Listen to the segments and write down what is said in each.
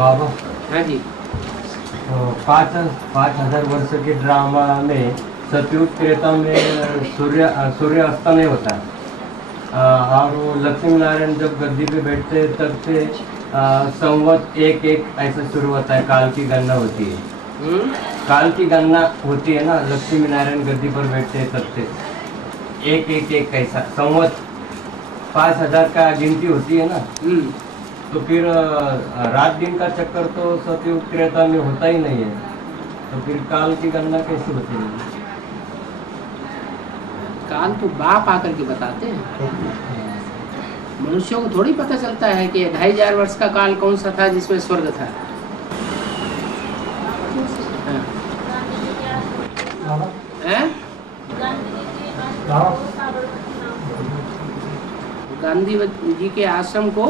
बाबा। हाँ जी। तो 5,000 वर्ष के ड्रामा में सतयुग त्रेता में सूर्य अस्त नहीं होता और वो लक्ष्मी नारायण जब गद्दी पे बैठते तब से संवत एक ऐसा शुरू होता है, काल की गणना होती है। काल की गणना होती है ना, लक्ष्मी नारायण गद्दी पर बैठते हैं तब से एक ऐसा संवत 5,000 का गिनती होती है ना। तो फिर रात दिन का चक्कर तो सतयुग त्रेता में होता ही नहीं है, तो फिर काल की गणना कैसे होती है? काल तो बाप आकर के बताते हैं, मनुष्यों को थोड़ी पता चलता है कि 2,500 वर्ष का काल कौन सा था जिसमें स्वर्ग था। गांधी जी के आश्रम को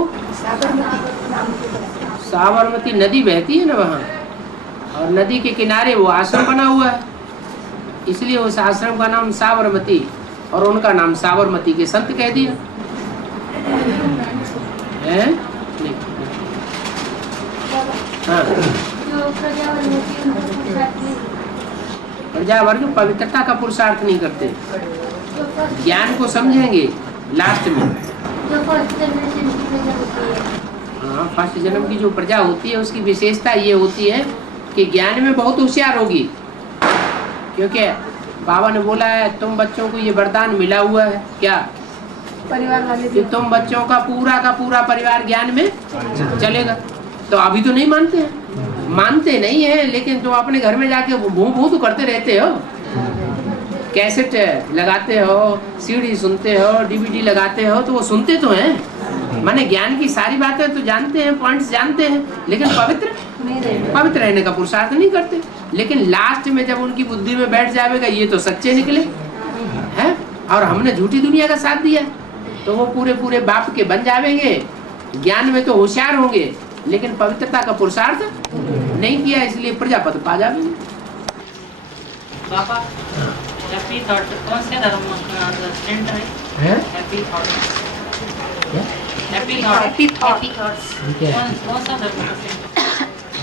साबरमती नदी बहती है ना वहाँ, और नदी के किनारे वो आश्रम बना हुआ है, इसलिए उस आश्रम का नाम साबरमती और उनका नाम साबरमती के संत कह दिया है। हाँ, प्रजावर्ग पवित्रता का पुरुषार्थ नहीं करते, ज्ञान को समझेंगे लास्ट में। हाँ, फर्स्ट जन्म की जो प्रजा होती है उसकी विशेषता ये होती है कि ज्ञान में बहुत होशियार होगी, क्योंकि बाबा ने बोला है तुम बच्चों को ये वरदान मिला हुआ है क्या, परिवार वाले कि तुम बच्चों का पूरा परिवार ज्ञान में चलेगा। तो अभी तो नहीं मानते हैं, मानते नहीं है, लेकिन तुम अपने घर में जाके भू तो करते रहते हो, कैसेट लगाते हो, सीडी सुनते हो, डीवीडी लगाते हो, तो वो सुनते तो हैं, माने ज्ञान की सारी बातें तो जानते हैं, पॉइंट्स जानते हैं, लेकिन पवित्र रहने का पुरुषार्थ नहीं करते। लेकिन लास्ट में जब उनकी बुद्धि में बैठ जाएगा ये तो सच्चे निकले हैं और हमने झूठी दुनिया का साथ दिया, तो वो पूरे बाप के बन जाएंगे, ज्ञान में तो होशियार होंगे लेकिन पवित्रता का पुरुषार्थ नहीं किया, इसलिए प्रजापति पा जाएंगे। पापा हैप्पी थॉट कौन से धर्म का सेंटर है? हैप्पी थॉट कौन सा धर्म का सेंटर?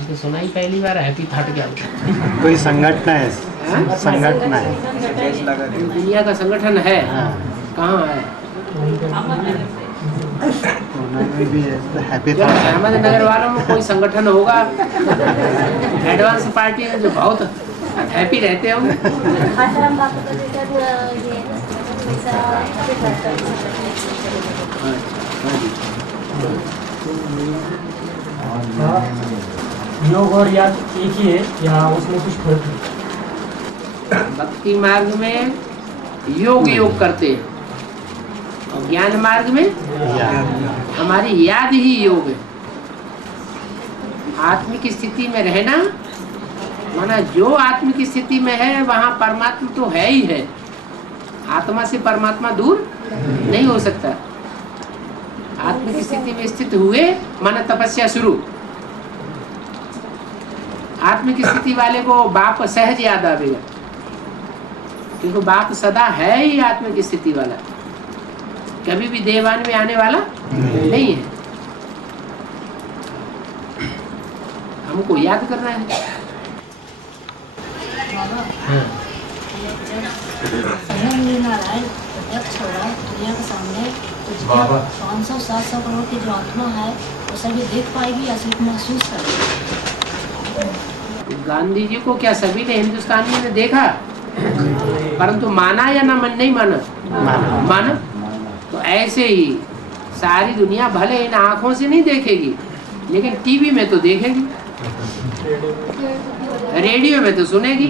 तो सुना ही पहली बार हैप्पी थॉट क्या होता है? कोई संगठन है, संगठन है, दुनिया का संगठन है। कहाँ है? अहमदनगर वालों में कोई संगठन होगा, एडवांस पार्टी है जो बहुत हैप्पी रहते हो। योग और याद एक ही है या उसमें कुछ फर्क है? भक्ति मार्ग में योग करते हैं और ज्ञान मार्ग में हमारी याद ही योग है। आत्मिक स्थिति में रहना माना जो आत्मिक स्थिति में है वहाँ परमात्मा तो है ही है, आत्मा से परमात्मा दूर नहीं हो सकता। आत्मिक स्थिति में स्थित हुए माना तपस्या शुरू। आत्मिक स्थिति वाले को बाप सहज याद आवेगा, क्योंकि बाप सदा है ही आत्मिक स्थिति वाला, कभी भी देवान में आने वाला नहीं है। हमको याद करना है। दुनिया के सामने 500-700 करोड़ की जो आत्मा है वो सभी देख पाएगी या सिर्फ महसूस करेगी? गांधी जी को क्या सभी ने हिंदुस्तानियों ने देखा, परंतु माना या ना नहीं माना। तो ऐसे ही सारी दुनिया भले इन आंखों से नहीं देखेगी लेकिन टीवी में तो देखेगी, रेडियो में तो सुनेगी।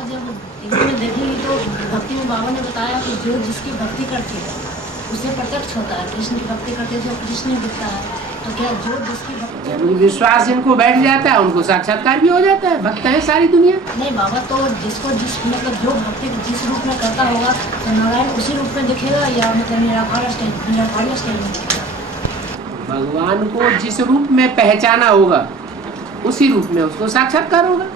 जब देखेगी तो भक्ति में बाबा ने बताया कि जो जिसकी भक्ति करती है उसे प्रत्यक्ष होता है, कृष्ण की भक्ति करते हैं जो कृष्ण दिखता है। तो क्या जो जिसकी भक्ति विश्वास इनको बैठ जाता है उनको साक्षात्कार भी हो जाता है। भक्त है सारी दुनिया। नहीं बाबा, तो जिसको जिस मतलब जो भक्ति जिस रूप में करता होगा तो नारायण उसी रूप में दिखेगा या मतलब निराकार स्टेज में? भगवान को जिस रूप में पहचाना होगा उसी रूप में उसको साक्षात्कार होगा।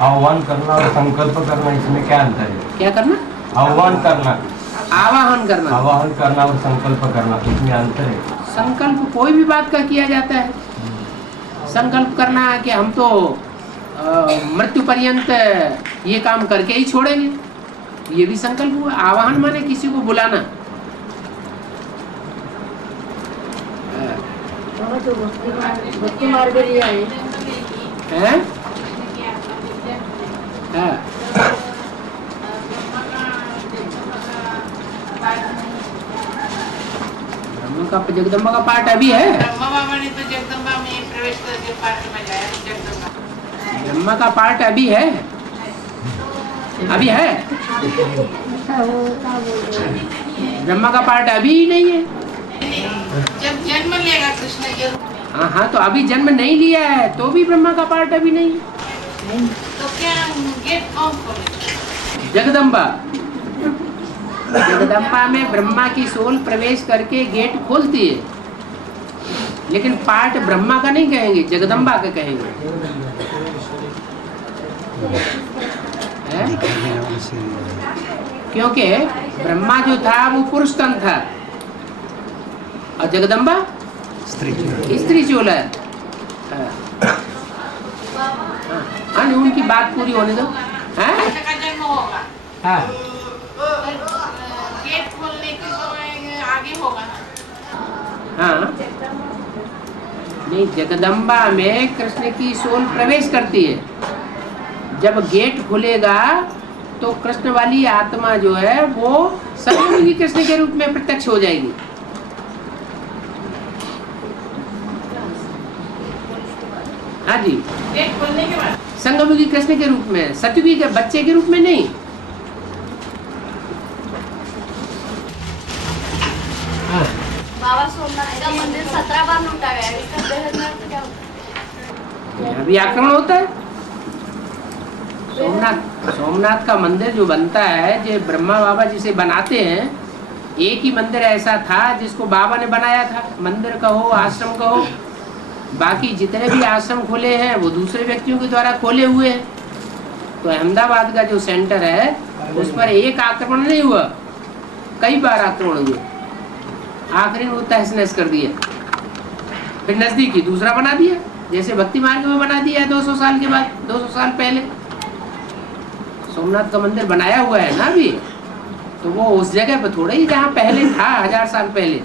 आह्वान करना और संकल्प करना, इसमें क्या अंतर है? क्या करना? आह्वान करना, आवाहन करना, आवाहन करना और संकल्प करना, इसमें अंतर है। संकल्प कोई भी बात का किया जाता है। संकल्प करना है कि हम तो मृत्यु पर्यंत ये काम करके ही छोड़ेंगे, ये भी संकल्प हुआ। आवाहन माने किसी को बुलाना। जो भक्ति मार्ग लिया है हैं? हाँ। जगदम्बा का पाठ अभी है। ब्रह्मा बाबा ने तो जगदम्बा में प्रवेश करके पाठ में जाया जगदम्बा। ब्रह्मा का पाठ अभी है, अभी है। ब्रह्मा का पाठ अभी ही नहीं है। जब जन्म लेगा कृष्ण के रूप में, हाँ हाँ, तो अभी जन्म नहीं लिया है तो भी ब्रह्मा का पाठ अभी नहीं है। तो क्या गेट कौन खोले? जगदम्बा, जगदम्बा में ब्रह्मा की सोल प्रवेश करके गेट खोलती है, लेकिन पाठ ब्रह्मा का नहीं कहेंगे, जगदम्बा का कहेंगे। है? क्योंकि ब्रह्मा जो था वो पुरुष तन था और जगदम्बा स्त्री चोला है। हाँ, उनकी बात पूरी होने दो। हाँ? कृष्ण का जन्म होगा, हाँ। गेट खोलने के समय आगे होगा। हाँ, नहीं, जगदम्बा में कृष्ण की सोल प्रवेश करती है। जब गेट खुलेगा तो कृष्ण वाली आत्मा जो है वो सतयुगी कृष्ण के रूप में प्रत्यक्ष हो जाएगी। हाँ जी, गेट खोलने के बाद संगमुगी कृष्ण के रूप में, सतयुगी के बच्चे के रूप में नहीं। हाँ। बाबा सोमनाथ का मंदिर 17 बार लूटा गया है, इसका बेहद महत्व क्या होता है? अभी आक्रमण होता है। सोमनाथ का मंदिर जो बनता है, जो ब्रह्मा बाबा जिसे बनाते हैं, एक ही मंदिर ऐसा था जिसको बाबा ने बनाया था। मंदिर कहो, आश्रम कहो, बाकी जितने भी आश्रम खोले हैं वो दूसरे व्यक्तियों के द्वारा खोले हुए हैं। तो अहमदाबाद का जो सेंटर है उस पर एक आक्रमण नहीं हुआ, कई बार आक्रमण हुए। आखिरी में वो तहस नहस कर दिया, फिर नजदीकी दूसरा बना दिया, जैसे भक्ति मार्ग में बना दिया है 200 साल के बाद, 200 साल पहले सोमनाथ का मंदिर बनाया हुआ है ना अभी, तो वो उस जगह पर थोड़ा ही जहाँ पहले था 1000 साल पहले।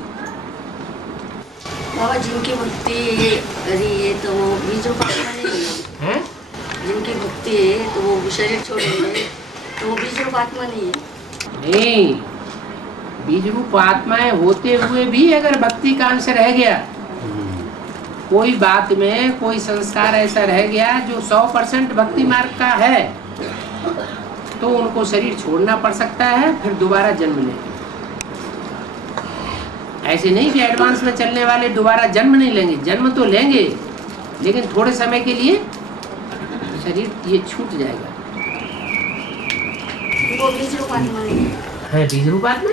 बाबा जिनकी भक्ति करी है तो वो बीज रूप आत्मा नहीं है। हैं? जिनकी भक्ति है तो वो शरीर छोड़ देंगे तो वो बीज रूप आत्मा नहीं है। नहीं, बीज रूप आत्माएं होते हुए भी अगर भक्ति का अंश रह गया, कोई बात में कोई संस्कार ऐसा रह गया जो 100% भक्ति मार्ग का है, तो उनको शरीर छोड़ना पड़ सकता है, फिर दोबारा जन्म लेंगे। ऐसे नहीं कि एडवांस में चलने वाले दोबारा जन्म नहीं लेंगे, जन्म तो लेंगे लेकिन थोड़े समय के लिए शरीर ये छूट जाएगा। वो बीज रूप आत्मा नहीं है बीज रूप आत्मा।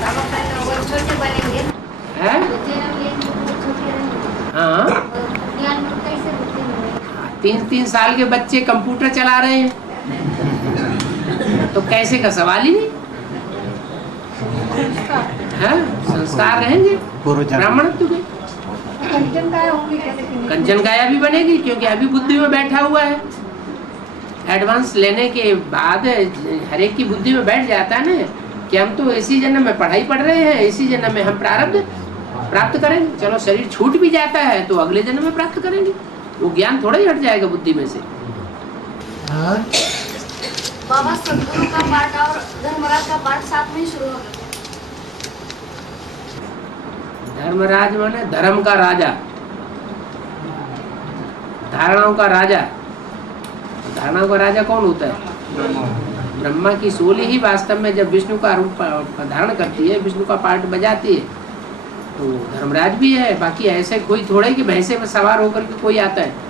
बाबा कहते हैं वो छोटे बनेंगे, है? जन्म लेंगे वो छोटे रहेंगे। हाँ, ज्ञान कैसे होते हैं? 3 साल के बच्चे कंप्यूटर चला रहे हैं तो कैसे का सवाल ही नहीं है। संस्कार रहेंगे ब्राह्मणत्व के। कंचन काया होंगे कैसे? कंचन काया भी बनेगी क्योंकि अभी बुद्धि में बैठा हुआ है। एडवांस लेने के बाद हर एक की बुद्धि में बैठ जाता है ना कि हम तो इसी जन्म में पढ़ाई पढ़ रहे हैं, इसी जन्म में हम प्रारब्ध प्राप्त करेंगे। चलो शरीर छूट भी जाता है तो अगले जन्म में प्राप्त करेंगे, वो ज्ञान थोड़ा ही हट जाएगा बुद्धि में से। बाबा सदगुरु का पाठ और धर्मराज का पाठ साथ में ही शुरू हो गया। धर्मराज माने धर्म का राजा, धारणाओं का राजा। धारणाओं का राजा कौन होता है? ब्रह्मा की सोल ही वास्तव में जब विष्णु का रूप धारण करती है, विष्णु का पाठ बजाती है, तो धर्मराज भी है। बाकी ऐसे कोई थोड़े कि भैंसे में सवार होकर के कोई आता है।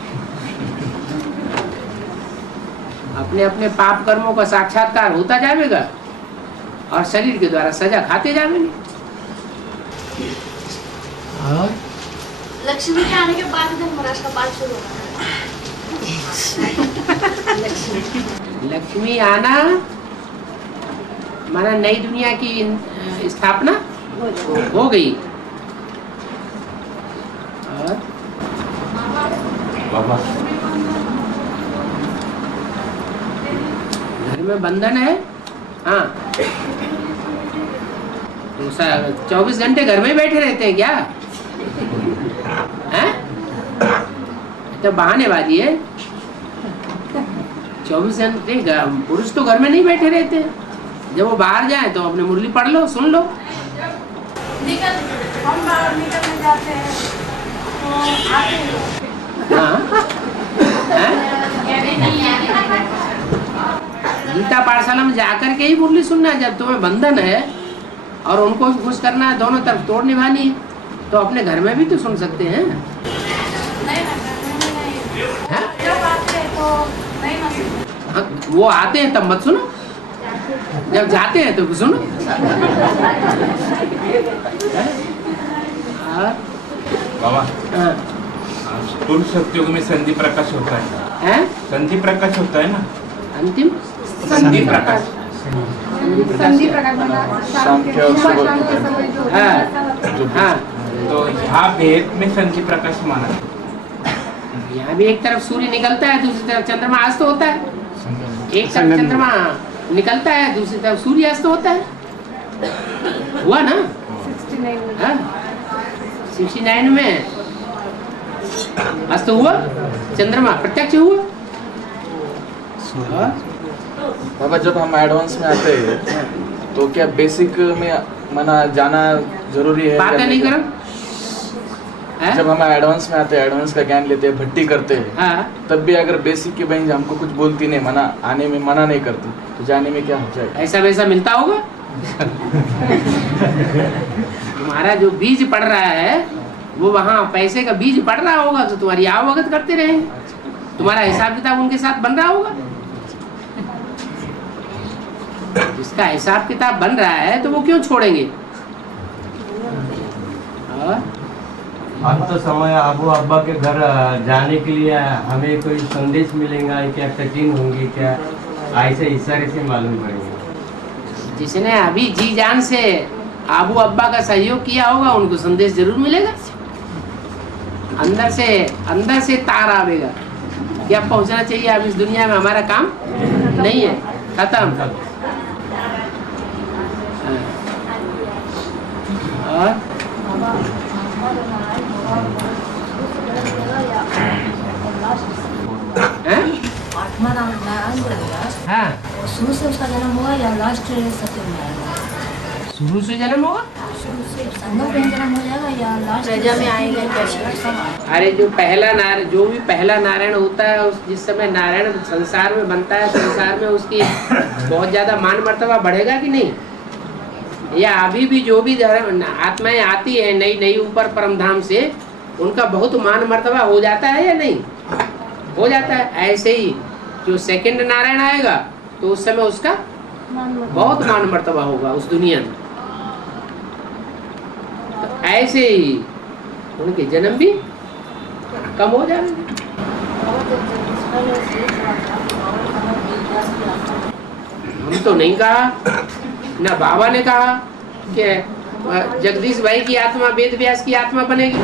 अपने अपने पाप कर्मों का साक्षात्कार होता जाएगा और शरीर के द्वारा सजा खाते जाएंगे। और लक्ष्मी के आने के बाद धर्मराज का पाठ शुरू होगा। लक्ष्मी आना माना नई दुनिया की स्थापना हो गई। और बाबा घर में बंधन है। हाँ, तो 24 घंटे घर में ही बैठे रहते हैं क्या? हैं? तो बहानेबाजी है। 24 घंटे पुरुष तो घर में नहीं बैठे रहते। जब वो बाहर जाए तो अपने मुरली पढ़ लो, सुन लो। हम बाहर निकलने जाते हैं तो आते हैं। हाँ, गीता पाठशाला में जाकर के ही मुरली सुनना है। जब तुम्हें बंधन है और उनको भी खुश करना है, दोनों तरफ तोड़ निभानी है, तो अपने घर में भी तो सुन सकते हैं। हाँ? हाँ, वो आते हैं तब मत सुनो, जब जाते हैं तो सुनो। बाबा हाँ, स्थूल सत्युग में संधि प्रकाश होता है। हैं? संधि प्रकाश होता है ना। अंतिम संधि प्रकाश। संधि प्रकाश बना सांख्य और सुबोध। हाँ, हाँ, तो यहाँ भेद में संधि प्रकाश माना है। यहाँ भी एक तरफ सूर्य निकलता है, दूसरी तरफ चंद्रमा अस्त होता है। एक तरफ चंद्रमा निकलता है, दूसरी तरफ सूर्य अस्त होता है। हुआ ना? 69 में अस्त हुआ, चंद्रमा प्रत्यक्ष हुआ। हाँ? बाबा जब हम एडवांस में आते हैं तो क्या बेसिक में मना जाना जरूरी है? बातें नहीं करो। हैं? जब हम एडवांस में आते हैं, एडवांस का ज्ञान लेते हैं, भट्टी करते हैं, हाँ, तब भी अगर बेसिक की बहन हमको कुछ बोलती नहीं, मना आने में मना नहीं करती, तो जाने में क्या हो जाएगा? ऐसा वैसा मिलता होगा। तुम्हारा जो बीज पड़ रहा है वो वहाँ पैसे का बीज पड़ रहा होगा, तो तुम्हारी आवभगत करते रहेंगे, तुम्हारा हिसाब किताब उनके साथ बन रहा होगा। जिसका हिसाब किताब बन रहा है तो वो क्यों छोड़ेंगे? और अब तो समय अबू अब्बा के घर जाने के लिए हमें कोई संदेश मिलेगा क्या? कठिन होंगी क्या? ऐसे इशारे से मालूम पड़ेगा। जिसने अभी जी जान से आबू अब्बा का सहयोग किया होगा उनको संदेश जरूर मिलेगा। अंदर से तार आवेगा कि अब पहुंचना चाहिए, अब इस दुनिया में हमारा काम नहीं है, खत्म। और आत्मा नारायण बोलेगा, हाँ, शुरू से उसका जन्म हुआ या लास्ट सत्युग में आएगा? शुरू से जन्म होगा। शुरू से संगम में जन्म हो जाएगा या लास्ट प्रजा में आएगा? अरे जो भी पहला नारायण होता है, उस जिस समय नारायण संसार में बनता है, संसार में उसकी बहुत ज्यादा मान मर्तबा बढ़ेगा कि नहीं? या अभी भी जो भी आत्माएं आती है नई नई ऊपर परम धाम से, उनका बहुत मान मर्तबा हो जाता है या नहीं? हो जाता है। ऐसे ही जो सेकंड नारायण आएगा तो उस समय उसका बहुत मान मर्तबा होगा उस दुनिया में। तो ऐसे ही उनके जन्म भी कम हो जाएंगे। हम तो नहीं कहा, ना बाबा ने कहा कि जगदीश भाई की आत्मा वेद व्यास की आत्मा बनेगी।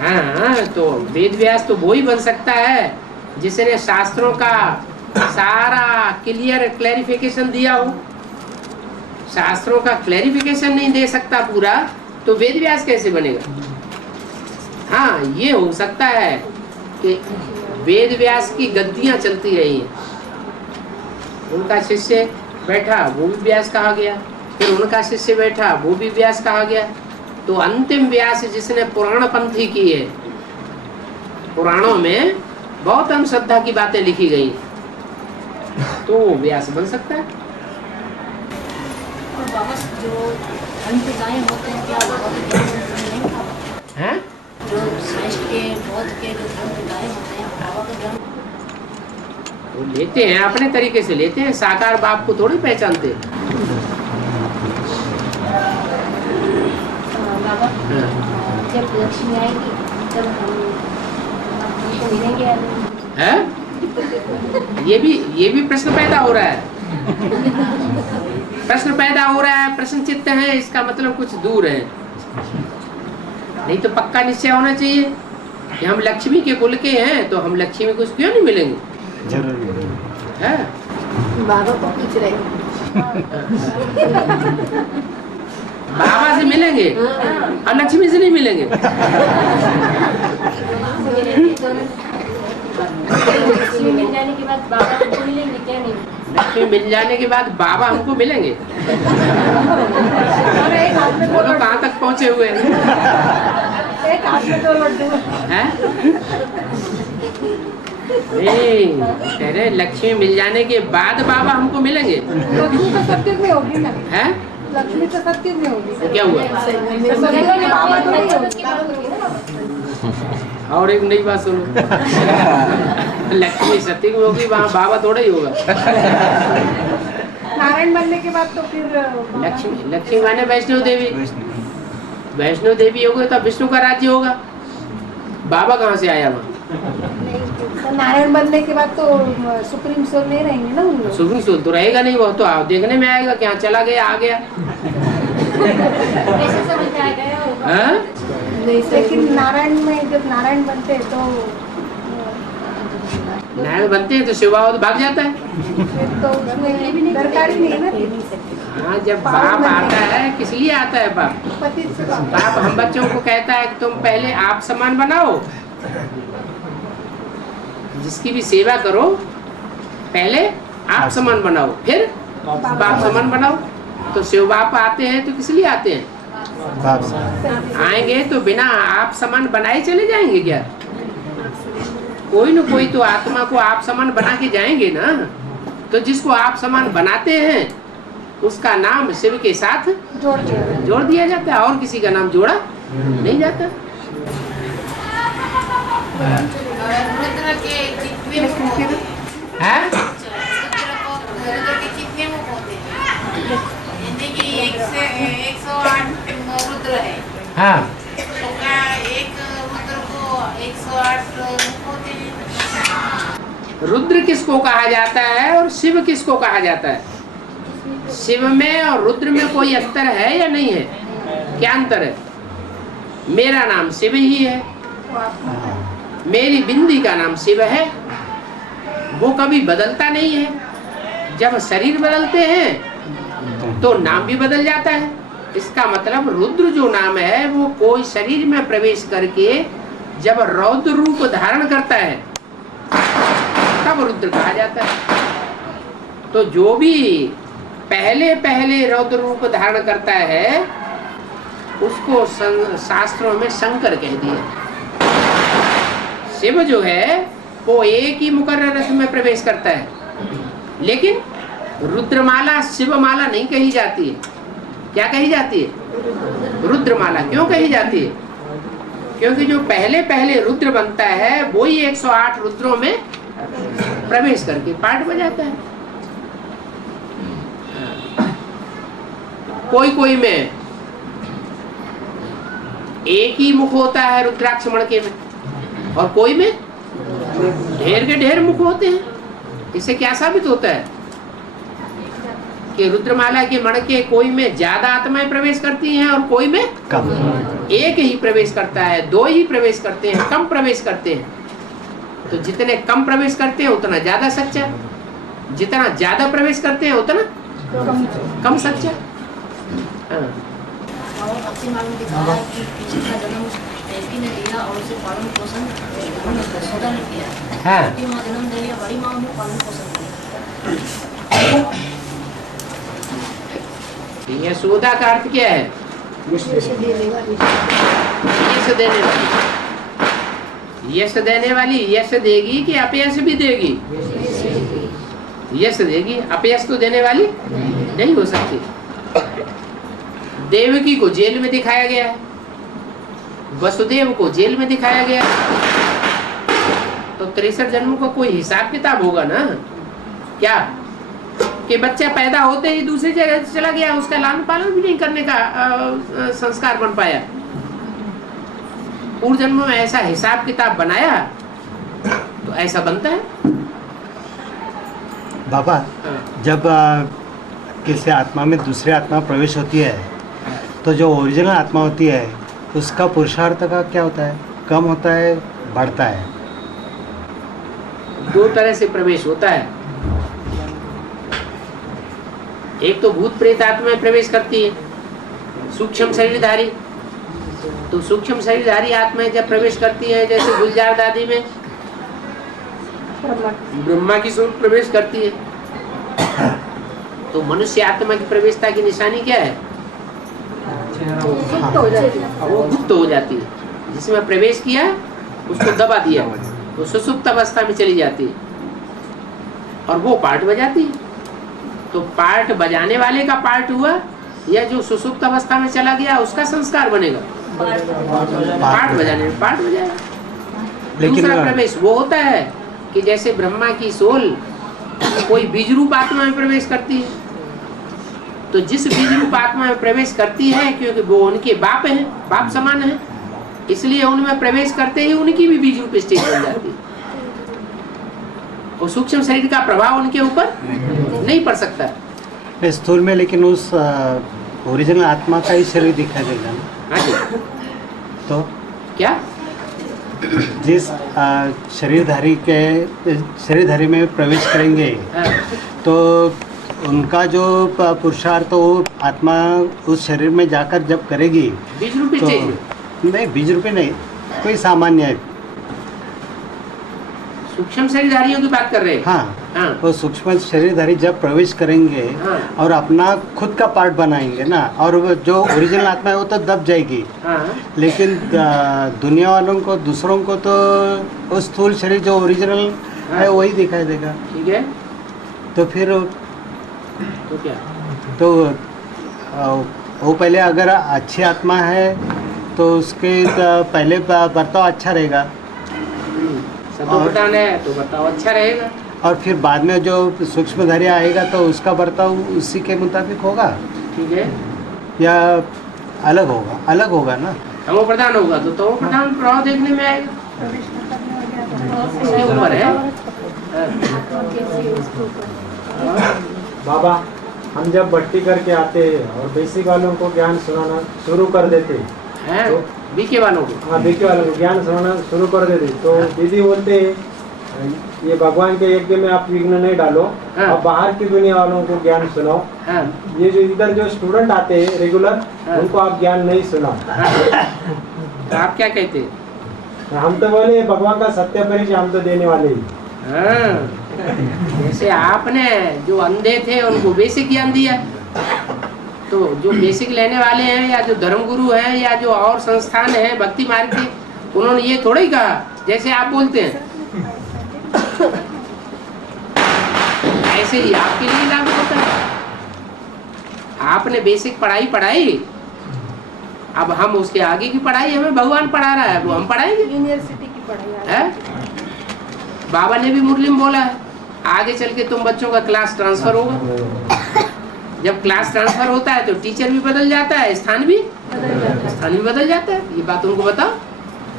हाँ, तो वेद व्यास तो वो ही बन सकता है जिसने शास्त्रों का सारा क्लैरिफिकेशन दिया हो। शास्त्रों का क्लैरिफिकेशन नहीं दे सकता पूरा, तो वेद व्यास कैसे बनेगा? हाँ, ये हो सकता है कि वेद व्यास की गद्दियां चलती रही हैं, उनका शिष्य बैठा वो भी व्यास कहा गया, फिर उनका शिष्य बैठा वो भी व्यास कहा गया। तो अंतिम व्यास जिसने पुराण पंथी की है, पुराणों में बहुत अंधश्रद्धा की बातें लिखी गई, तो वो व्यास बन सकता है। और वापस जो अंतदायी होते हैं, क्या हैं? जो श्रेष्ठ के बौद्ध के जो अंतदायी होते हैं, बाबा का ज्ञान वो लेते हैं अपने तरीके से लेते हैं, साकार बाप को थोड़ी पहचानते। बाबा जब लक्ष्मी आएगी तब हम हमको मिलेंगे या नहीं? है? ये भी प्रश्न पैदा हो रहा है। प्रश्न पैदा हो रहा है, प्रश्न चित्त है, इसका मतलब कुछ दूर है। नहीं तो पक्का निश्चय होना चाहिए कि हम लक्ष्मी के कुल के हैं, तो हम लक्ष्मी को क्यों नहीं मिलेंगे? जरूर है बाबा को पूछ रहे बाबा से मिलेंगे और लक्ष्मी से नहीं मिलेंगे। लक्ष्मी मिल जाने के बाद बाबा को मिलेंगे क्या? नहीं, लक्ष्मी मिल जाने के बाद बाबा हमको मिलेंगे। बोलो कहाँ तक पहुँचे हुए हैं? एक हाथ में 2 लड्डू हैं? नहीं, कह रहे लक्ष्मी मिल जाने के बाद बाबा हमको मिलेंगे। लक्ष्मी तो सत्युग में होगी ना। हैं? लक्ष्मी तो सत्युग में होगी। तो क्या हुआ? सत्युग में बाबा तो नहीं होगी। और एक नई बात सुनो। लक्ष्मी सत्य में होगी, वहाँ बाबा थोड़ा ही होगा। नारायण बनने के बाद तो फिर लक्ष्मी माने वैष्णो देवी। वैष्णो देवी होगी तो विष्णु का राज्य होगा। बाबा कहाँ से आया वहाँ? तो नारायण बनने के बाद तो सुप्रीम सोल नहीं रहेंगे ना उन लोग। सुप्रीम सोल तो रहेगा नहीं, वो तो आप देखने में आएगा कि हाँ चला गया, आ गया। कैसे समझ में आ गया होगा? हाँ? लेकिन नारायण में जब नारायण बनते हैं तो नारायण बनते हैं तो शिव बाबा तो भाग जाता है। तो उसमें दरकार ही नहीं है ना। हाँ, जब बाप आता है, किस लिए आता है बाप? पति से बाप हम बच्चों को कहता है कि तुम पहले आप समान बनाओ, जिसकी भी सेवा करो पहले आप समान बनाओ, फिर बाप समान बनाओ। तो शिव बाप आते हैं तो किस लिए आते हैं? आएंगे तो बिना आप समान बनाए चले जाएंगे क्या? कोई न कोई तो आत्मा को आप समान बना के जाएंगे ना। तो जिसको आप समान बनाते हैं उसका नाम शिव के साथ जोड़ दिया जाता है, और किसी का नाम जोड़ा नहीं जाता। रुद्र के कितने मुख होते हैं? है? रुद्र के कितने मुख होते हैं? यानी कि 108 रुद्र है। हाँ। तो क्या एक रुद्र को 108 मुख होते हैं? रुद्र किसको कहा जाता है और शिव किसको कहा जाता है? शिव में और रुद्र में कोई अंतर है या नहीं है? क्या अंतर है? मेरा नाम शिव ही है, मेरी बिंदी का नाम शिव है, वो कभी बदलता नहीं है। जब शरीर बदलते हैं तो नाम भी बदल जाता है। इसका मतलब रुद्र जो नाम है वो कोई शरीर में प्रवेश करके जब रौद्र रूप धारण करता है तब रुद्र कहा जाता है। तो जो भी पहले पहले रौद्र रूप धारण करता है उसको शास्त्रों में शंकर कह दिया। शिव जो है वो एक ही मुकर्रर रस में प्रवेश करता है, लेकिन रुद्रमाला शिवमाला नहीं कही जाती है। क्या कही जाती है? रुद्रमाला। क्यों कही जाती है? क्योंकि जो पहले पहले रुद्र बनता है वो ही 108 रुद्रों में प्रवेश करके पाठ बजाता है। कोई कोई में एक ही मुख होता है रुद्राक्ष मणके में, और कोई में ढेर के ढेर मुख होते हैं। इससे क्या साबित होता है कि रुद्रमाला के मणके कोई में ज्यादा आत्माएं प्रवेश करती हैं और कोई में कम, एक ही प्रवेश करता है, 2 ही प्रवेश करते हैं, कम प्रवेश करते हैं। तो जितने कम प्रवेश करते हैं उतना ज्यादा सच्चा, जितना ज्यादा प्रवेश करते हैं उतना कम सच्चा। और अच्छे मालूम दिखाया कि कृष्ण का जन्म ऐसी ने लिया और उसे पालन पोषण यशोदा ने किया। हाँ। छोटी माँ जन्म दे लिया, बड़ी माँ ने पालन पोषण किया। यशोदा का अर्थ क्या है? यश देने वाली। यश देने वाली यश देगी कि अपयश भी देगी? यश देगी, अपयश तो देने वाली नहीं हो सकती। देवकी को जेल में दिखाया गया है, वसुदेव को जेल में दिखाया गया है, तो 63 जन्मों का कोई हिसाब किताब होगा ना। क्या कि बच्चा पैदा होते ही दूसरी जगह चला गया, उसका लालन पालन भी नहीं करने का संस्कार बन पाया। पूर्व जन्म में ऐसा हिसाब किताब बनाया तो ऐसा बनता है। बाबा, हाँ। जब किसी आत्मा में दूसरी आत्मा प्रवेश होती है तो जो ओरिजिनल आत्मा होती है उसका पुरुषार्थ का क्या होता है? कम होता है, बढ़ता है? दो तरह से प्रवेश होता है। एक तो भूत प्रेत आत्मा में प्रवेश करती है, सूक्ष्म शरीरधारी। तो सूक्ष्म शरीरधारी आत्माएं जब प्रवेश करती है, जैसे गुलजार दादी में ब्रह्मा की सोल प्रवेश करती है, तो मनुष्य आत्मा की प्रवेशता की निशानी क्या है? वो गुप्त हो जाती है। जिसमें प्रवेश किया उसको दबा दिया, वो सुसुप्त अवस्था में चली जाती है और वो पार्ट बजाती है। तो पार्ट बजाने वाले का पार्ट हुआ, या जो सुसुप्त अवस्था में चला गया उसका संस्कार बनेगा। पार्ट बजाने में पार्ट बजाएगा। दूसरा प्रवेश वो होता है कि जैसे ब्रह्मा की सोल कोई बीज रूप आत्मा में प्रवेश करती है, तो जिस बीज रूप आत्मा में प्रवेश करती है, क्योंकि वो उनके बाप हैं, बाप समान है, इसलिए उनमें प्रवेश करते ही उनकी भी बीज रूप स्टेज बन जाती है और सूक्ष्म शरीर का प्रभाव उनके ऊपर नहीं पड़ सकता। स्थूल में लेकिन उस ओरिजिनल आत्मा का ही शरीर दिखाई देगा ना? हाँ जी। तो क्या जिस शरीरधारी में प्रवेश करेंगे हाँ। तो उनका जो पुरुषार्थ वो आत्मा उस शरीर में जाकर जब करेगी बीज रूपी तो स्टेज में, नहीं, बीज रूपी नहीं, कोई सामान्य है। सूक्ष्म शरीरधारियों की बात कर रहे हैं। हाँ, हाँ। वो सूक्ष्म शरीरधारी जब प्रवेश करेंगे हाँ। और अपना खुद का पार्ट बनाएंगे ना, और वो जो ओरिजिनल आत्मा है वो तो दब जाएगी, हाँ। लेकिन दुनिया वालों को, दूसरों को तो वो स्थूल शरीर जो ओरिजिनल है वही दिखाई देगा। ठीक है, तो फिर तो क्या तो वो पहले अगर अच्छी आत्मा है तो उसके पहले बर्ताव अच्छा रहेगा, सतोप्रधान है तो बताओ अच्छा रहेगा, और फिर बाद में जो सूक्ष्मधारी आएगा तो उसका बर्ताव उसी के मुताबिक होगा, ठीक है, या अलग होगा ना? तमो प्रधान होगा तो तमो प्रधान प्रभाव देखने में आएगा, उसके ऊपर है। बाबा, हम जब भट्टी करके आते हैं और बेसिक वालों को ज्ञान सुनाना शुरू कर देते हैं, तो बीके वालों को, हाँ, बीके वालों को ज्ञान सुनाना शुरू कर देते, तो दीदी बोलते ये भगवान के यज्ञ में आप विघ्न नहीं डालो, हाँ। आप बाहर की दुनिया वालों को ज्ञान सुनाओ। हाँ। ये जो इधर जो स्टूडेंट आते हैं रेगुलर, हाँ। उनको आप ज्ञान नहीं सुनाओ। हाँ। तो आप क्या कहते हैं? हम तो बोले भगवान का सत्य परिचय हम तो देने वाले ही। हाँ। जैसे आपने जो अंधे थे उनको बेसिक ज्ञान दिया, तो जो बेसिक लेने वाले हैं या जो धर्मगुरु हैं या जो और संस्थान है भक्ति मार्ग के, उन्होंने ये थोड़ा ही कहा जैसे आप बोलते हैं, ऐसे ही आपके लिए लागू होता है। आपने बेसिक पढ़ाई, अब हम उसके आगे की पढ़ाई हमें भगवान पढ़ा रहा है, वो हम पढ़ाएंगे। यूनिवर्सिटी की पढ़ाई है? बाबा ने भी मुरली में बोला है, आगे चल के तुम बच्चों का क्लास ट्रांसफर होगा। जब क्लास ट्रांसफर होता है तो टीचर भी बदल जाता है, स्थान भी बदल जाता है। ये बात उनको बताओ,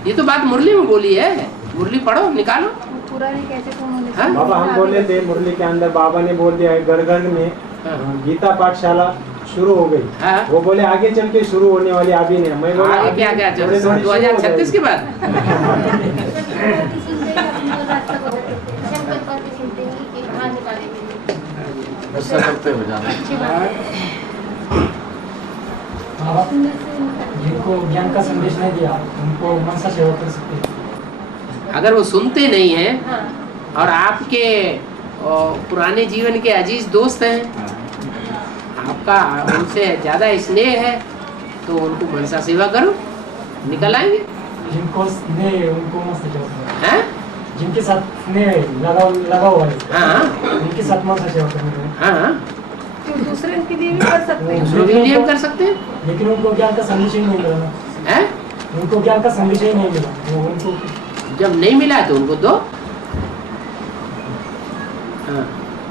ये तो बात मुरली में बोली है, मुरली पढ़ो, निकालो। पुराने कैसे हाँ? बाबा हम बोले थे मुरली के अंदर, बाबा ने बोल दिया है घर घर में गीता पाठशाला शुरू हो गई। हाँ? वो बोले आगे चल के शुरू होने वाली अभी नहीं। मैं बोला आगे क्या क्या 2036 के बाद गुस्सा करते हो जाना। जिनको ज्ञान का संदेश नहीं दिया उनको मनसा सेवा कर सकते हैं। अगर वो सुनते नहीं हैं और आपके पुराने जीवन के अजीज दोस्त हैं, आपका उनसे ज्यादा स्नेह है, तो उनको मनसा सेवा करो, निकल आएंगे। जिनको स्नेह उनको मस्त सेवा हैं? जिनके साथ स्नेह लगा हुआ है, हाँ, उनके साथ मनसा सेवा करनी है। हाँ, तो दूसरे के लिए भी कर सकते हैं। दूसरों के लिए हम कर सकते हैं। लेकिन उनको ज्ञान का संदेश ही नहीं मिला। हैं? उनको ज्ञान का संदेश ही नहीं मिला, वो उनको जब नहीं मिला तो उनको दो। हाँ।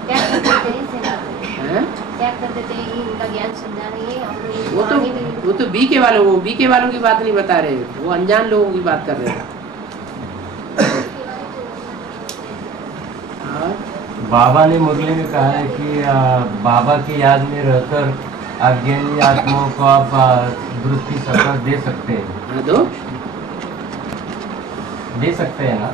क्या करते थे हैं? क्या करते थे, ये उनका ज्ञान समझा रही है, हम लोग वो तो बीके वालों की बात नहीं बता रहे, वो अनजान लोगों की बात कर रहे हैं। बाबा ने मुरली में कहा है कि बाबा की याद में रहकर अज्ञानी आत्माओं को आप दृष्टि सफर दे सकते हैं। हाँ, तो दे सकते हैं ना।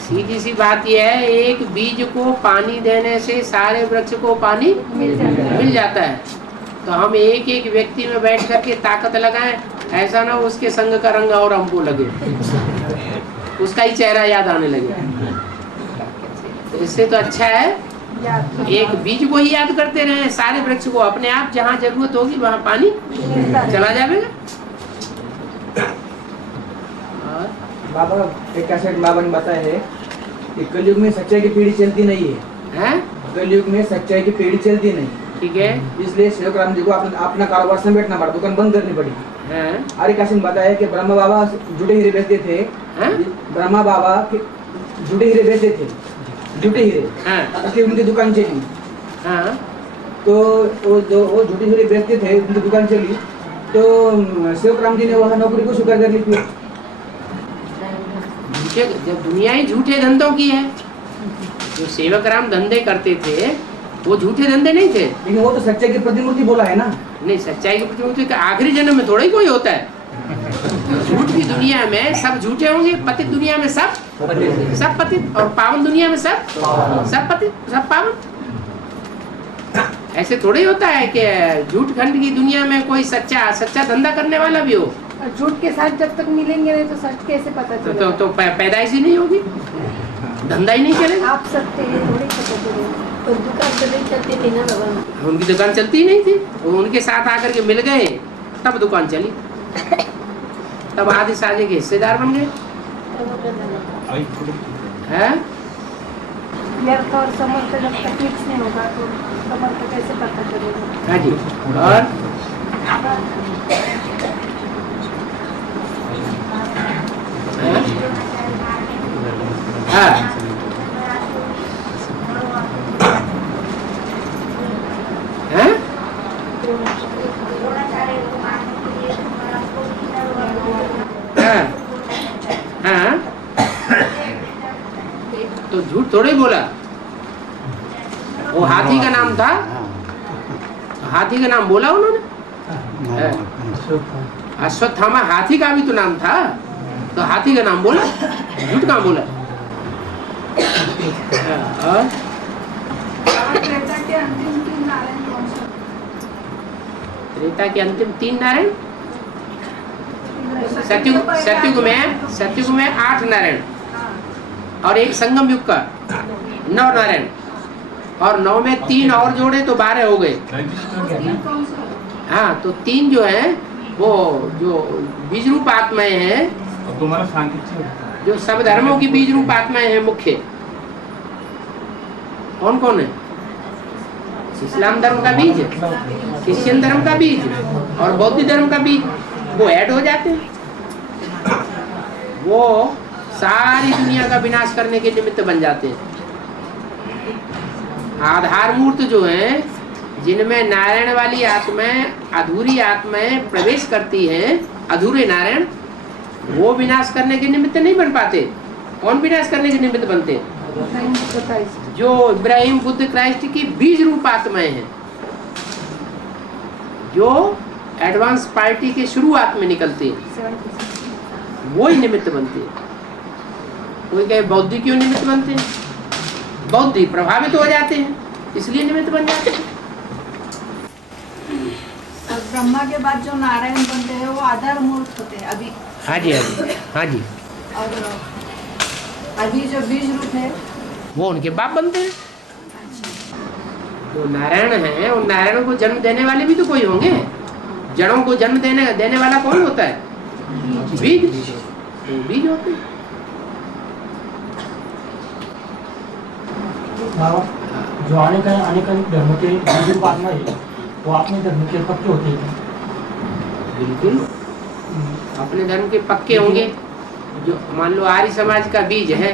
सीधी सी बात यह है, एक बीज को पानी देने से सारे वृक्ष को पानी मिल जाता है। तो हम एक एक व्यक्ति में बैठ करके ताकत लगाएं, ऐसा ना उसके संग का रंग और हमको लगे, उसका ही चेहरा याद आने लगे। तो इससे तो अच्छा है एक बीज को ही याद करते रहे, सारे वृक्ष को अपने आप जहाँ जरूरत होगी वहाँ पानी चला जाएगा। और बाबा एक कैसेट बाबा ने बताया है कि कलयुग में सच्चाई की पीढ़ी चलती नहीं है। कलयुग में सच्चाई की पीढ़ी चलती नहीं, ठीक है। इसलिए शेख राम जी को अपना कारोबार समेटना पड़ा, दुकान बंद करनी पड़ी। अरे कैसे बताया कि ब्रह्मा बाबा जुटे हीरे बेचते थे। ब्रह्मा बाबा जुटे हीरे बेचते थे, जुटे हीरे, इसलिए उनकी दुकान चली। तो वो जुटे हीरे बेचते थे, उनकी दुकान चली, तो शेख राम जी ने वहाँ नौकरी को स्वीकार कर ली थी। जब दुनिया ही झूठे धंधों की है, जो सेवक राम धंधे करते थे वो झूठे धंधे नहीं थे। लेकिन वो तो सच्चाई की प्रतिमूर्ति बोला है ना। नहीं, सच्चाई की प्रतिमूर्ति का आखिरी जन्म में थोड़ा ही कोई होता है। झूठ की दुनिया में सब झूठे होंगे, पतित दुनिया में सब पतित, और पावन दुनिया में सब पतित, सब पावन। ऐसे थोड़ा ही होता है कि झूठ खंड की दुनिया में कोई सच्चा धंधा करने वाला भी हो। झूठ के साथ जब तक मिलेंगे नहीं तो सच कैसे पता चलेगा? तो पैदाइश ही नहीं होगी, धंधा ही नहीं चलेगा। आप सत्य है थोड़ी पता चलेगा। तो दुकान चलती थी ना बाबा, उनकी दुकान चलती ही नहीं थी, वो उनके साथ आकर के मिल गए तब दुकान चली, तब आधे साझे के हिस्सेदार बन गए। है व्यर्थ और समर्थ जब तक मिक्स नहीं होगा तो समर्थ कैसे पता चलेगा? हाँ जी। और हाँ, तो झूठ थोड़े बोला। वो हाथी का नाम था, हाथी का नाम बोला उन्होंने। अश्वत्थामा हाथी का भी तो नाम था, तो हाथी का नाम बोला, झूठ कहाँ बोला। और त्रेता के अंतिम 3 नारायण, सत्युग में 8 नारायण और एक संगम युग का 9 नारायण, और 9 में 3 और जोड़े तो 12 हो गए। हाँ, तो 3 जो है वो जो बीज रूप आत्माएं हैं, जो सब धर्मों की बीज रूप आत्माएं हैं मुख्य, कौन कौन है? इस्लाम धर्म का बीज, क्रिश्चियन धर्म का बीज और बौद्ध धर्म का बीज, वो ऐड हो जाते हैं। वो सारी दुनिया का विनाश करने के निमित्त बन जाते हैं। आधार मूर्त जो है, जिनमें नारायण वाली आत्माएं, अधूरी आत्माएं प्रवेश करती हैं, अधूरे नारायण, वो विनाश करने के निमित्त नहीं बन पाते। कौन विनाश करने के निमित्त बनते? जो इब्राहिम, बुद्ध, क्राइस्ट की बीज रूप आत्माएं हैं, जो एडवांस पार्टी के शुरुआत में निकलती है, वो ही निमित्त बनते हैं। कोई कहे बौद्ध क्यों निमित्त बनते हैं? बौद्ध प्रभावित हो जाते हैं, इसलिए निमित्त बन जाते हैं। ब्रह्मा के बाद जो नारायण बनते हैं वो आधार मूर्त होते हैं अभी। हाँ जी, हाँ जी, हाँ जी। और अभी जो बीज रूप है वो उनके बाप बनते हैं। जो नारायण है, उन नारायणों को जन्म देने वाले भी तो कोई होंगे। जड़ों को जन्म देने वाला कौन होता है? बीज, बीज होते हैं। जो अनेक धर्म के बीज रूप आत्मा है, वो अपने धर्म के पक्के होते हैं। बिल्कुल अपने धर्म के पक्के होंगे। जो मान लो आर्य समाज का बीज है,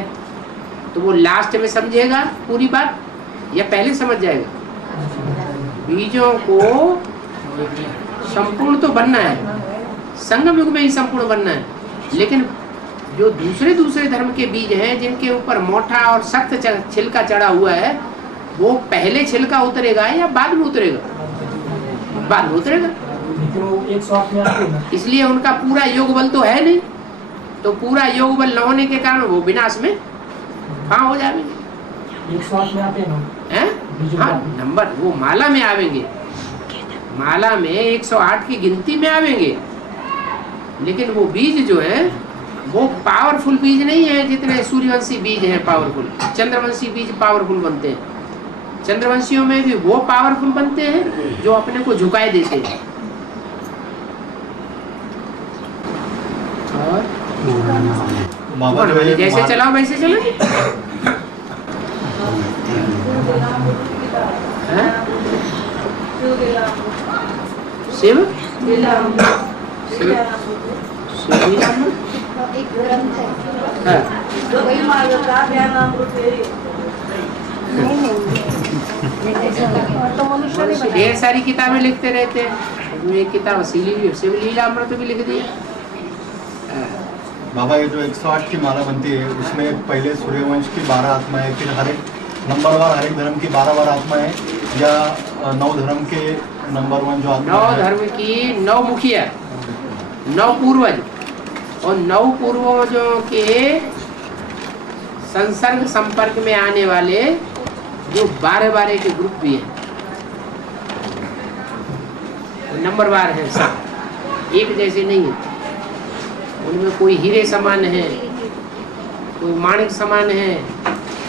तो वो लास्ट में समझेगा पूरी बात या पहले समझ जाएगा? बीजों को संपूर्ण तो बनना है, संगम युग में ही संपूर्ण बनना है, लेकिन जो दूसरे दूसरे धर्म के बीज हैं जिनके ऊपर मोटा और सख्त छिलका चढ़ा हुआ है, वो पहले छिलका उतरेगा या बाद में उतरेगा? बाद में उतरेगा। इसलिए उनका पूरा योग बल तो है नहीं, तो पूरा योग बल न होने के कारण वो विनाश में कहाँ हो जाएंगे। 108 में आते हैं। हाँ, नंबर वो माला में आवेंगे, माला में 108 की गिनती में आवेंगे, लेकिन वो बीज जो है वो पावरफुल बीज नहीं है जितने सूर्यवंशी बीज हैं पावरफुल। चंद्रवंशी बीज पावरफुल बनते हैं, चंद्रवंशियों में भी वो पावरफुल बनते हैं जो अपने को झुकाए देते हैं। और जैसे चलाओ वैसे चलो। शिव ढेर सारी किताबें लिखते रहते हैं, उसमें एक किताब शिवलीलामृत भी लिख दिया। बाबा ये जो 108 की माला बनती है उसमें पहले सूर्यवंश की 12 आत्माएं, फिर हर एक नंबरवार हर एक धर्म की 12 आत्माएं, या 9 धर्म के नंबर 1 जो आत्मा 9 धर्म की 9 मुखिया, 9 पूर्वज, और 9 पूर्वजों के संसर्ग संपर्क में आने वाले जो 12 के ग्रुप भी हैं, नंबरवार है सब, एक जैसे नहीं है। उनमें कोई हीरे समान है, कोई माणिक समान है,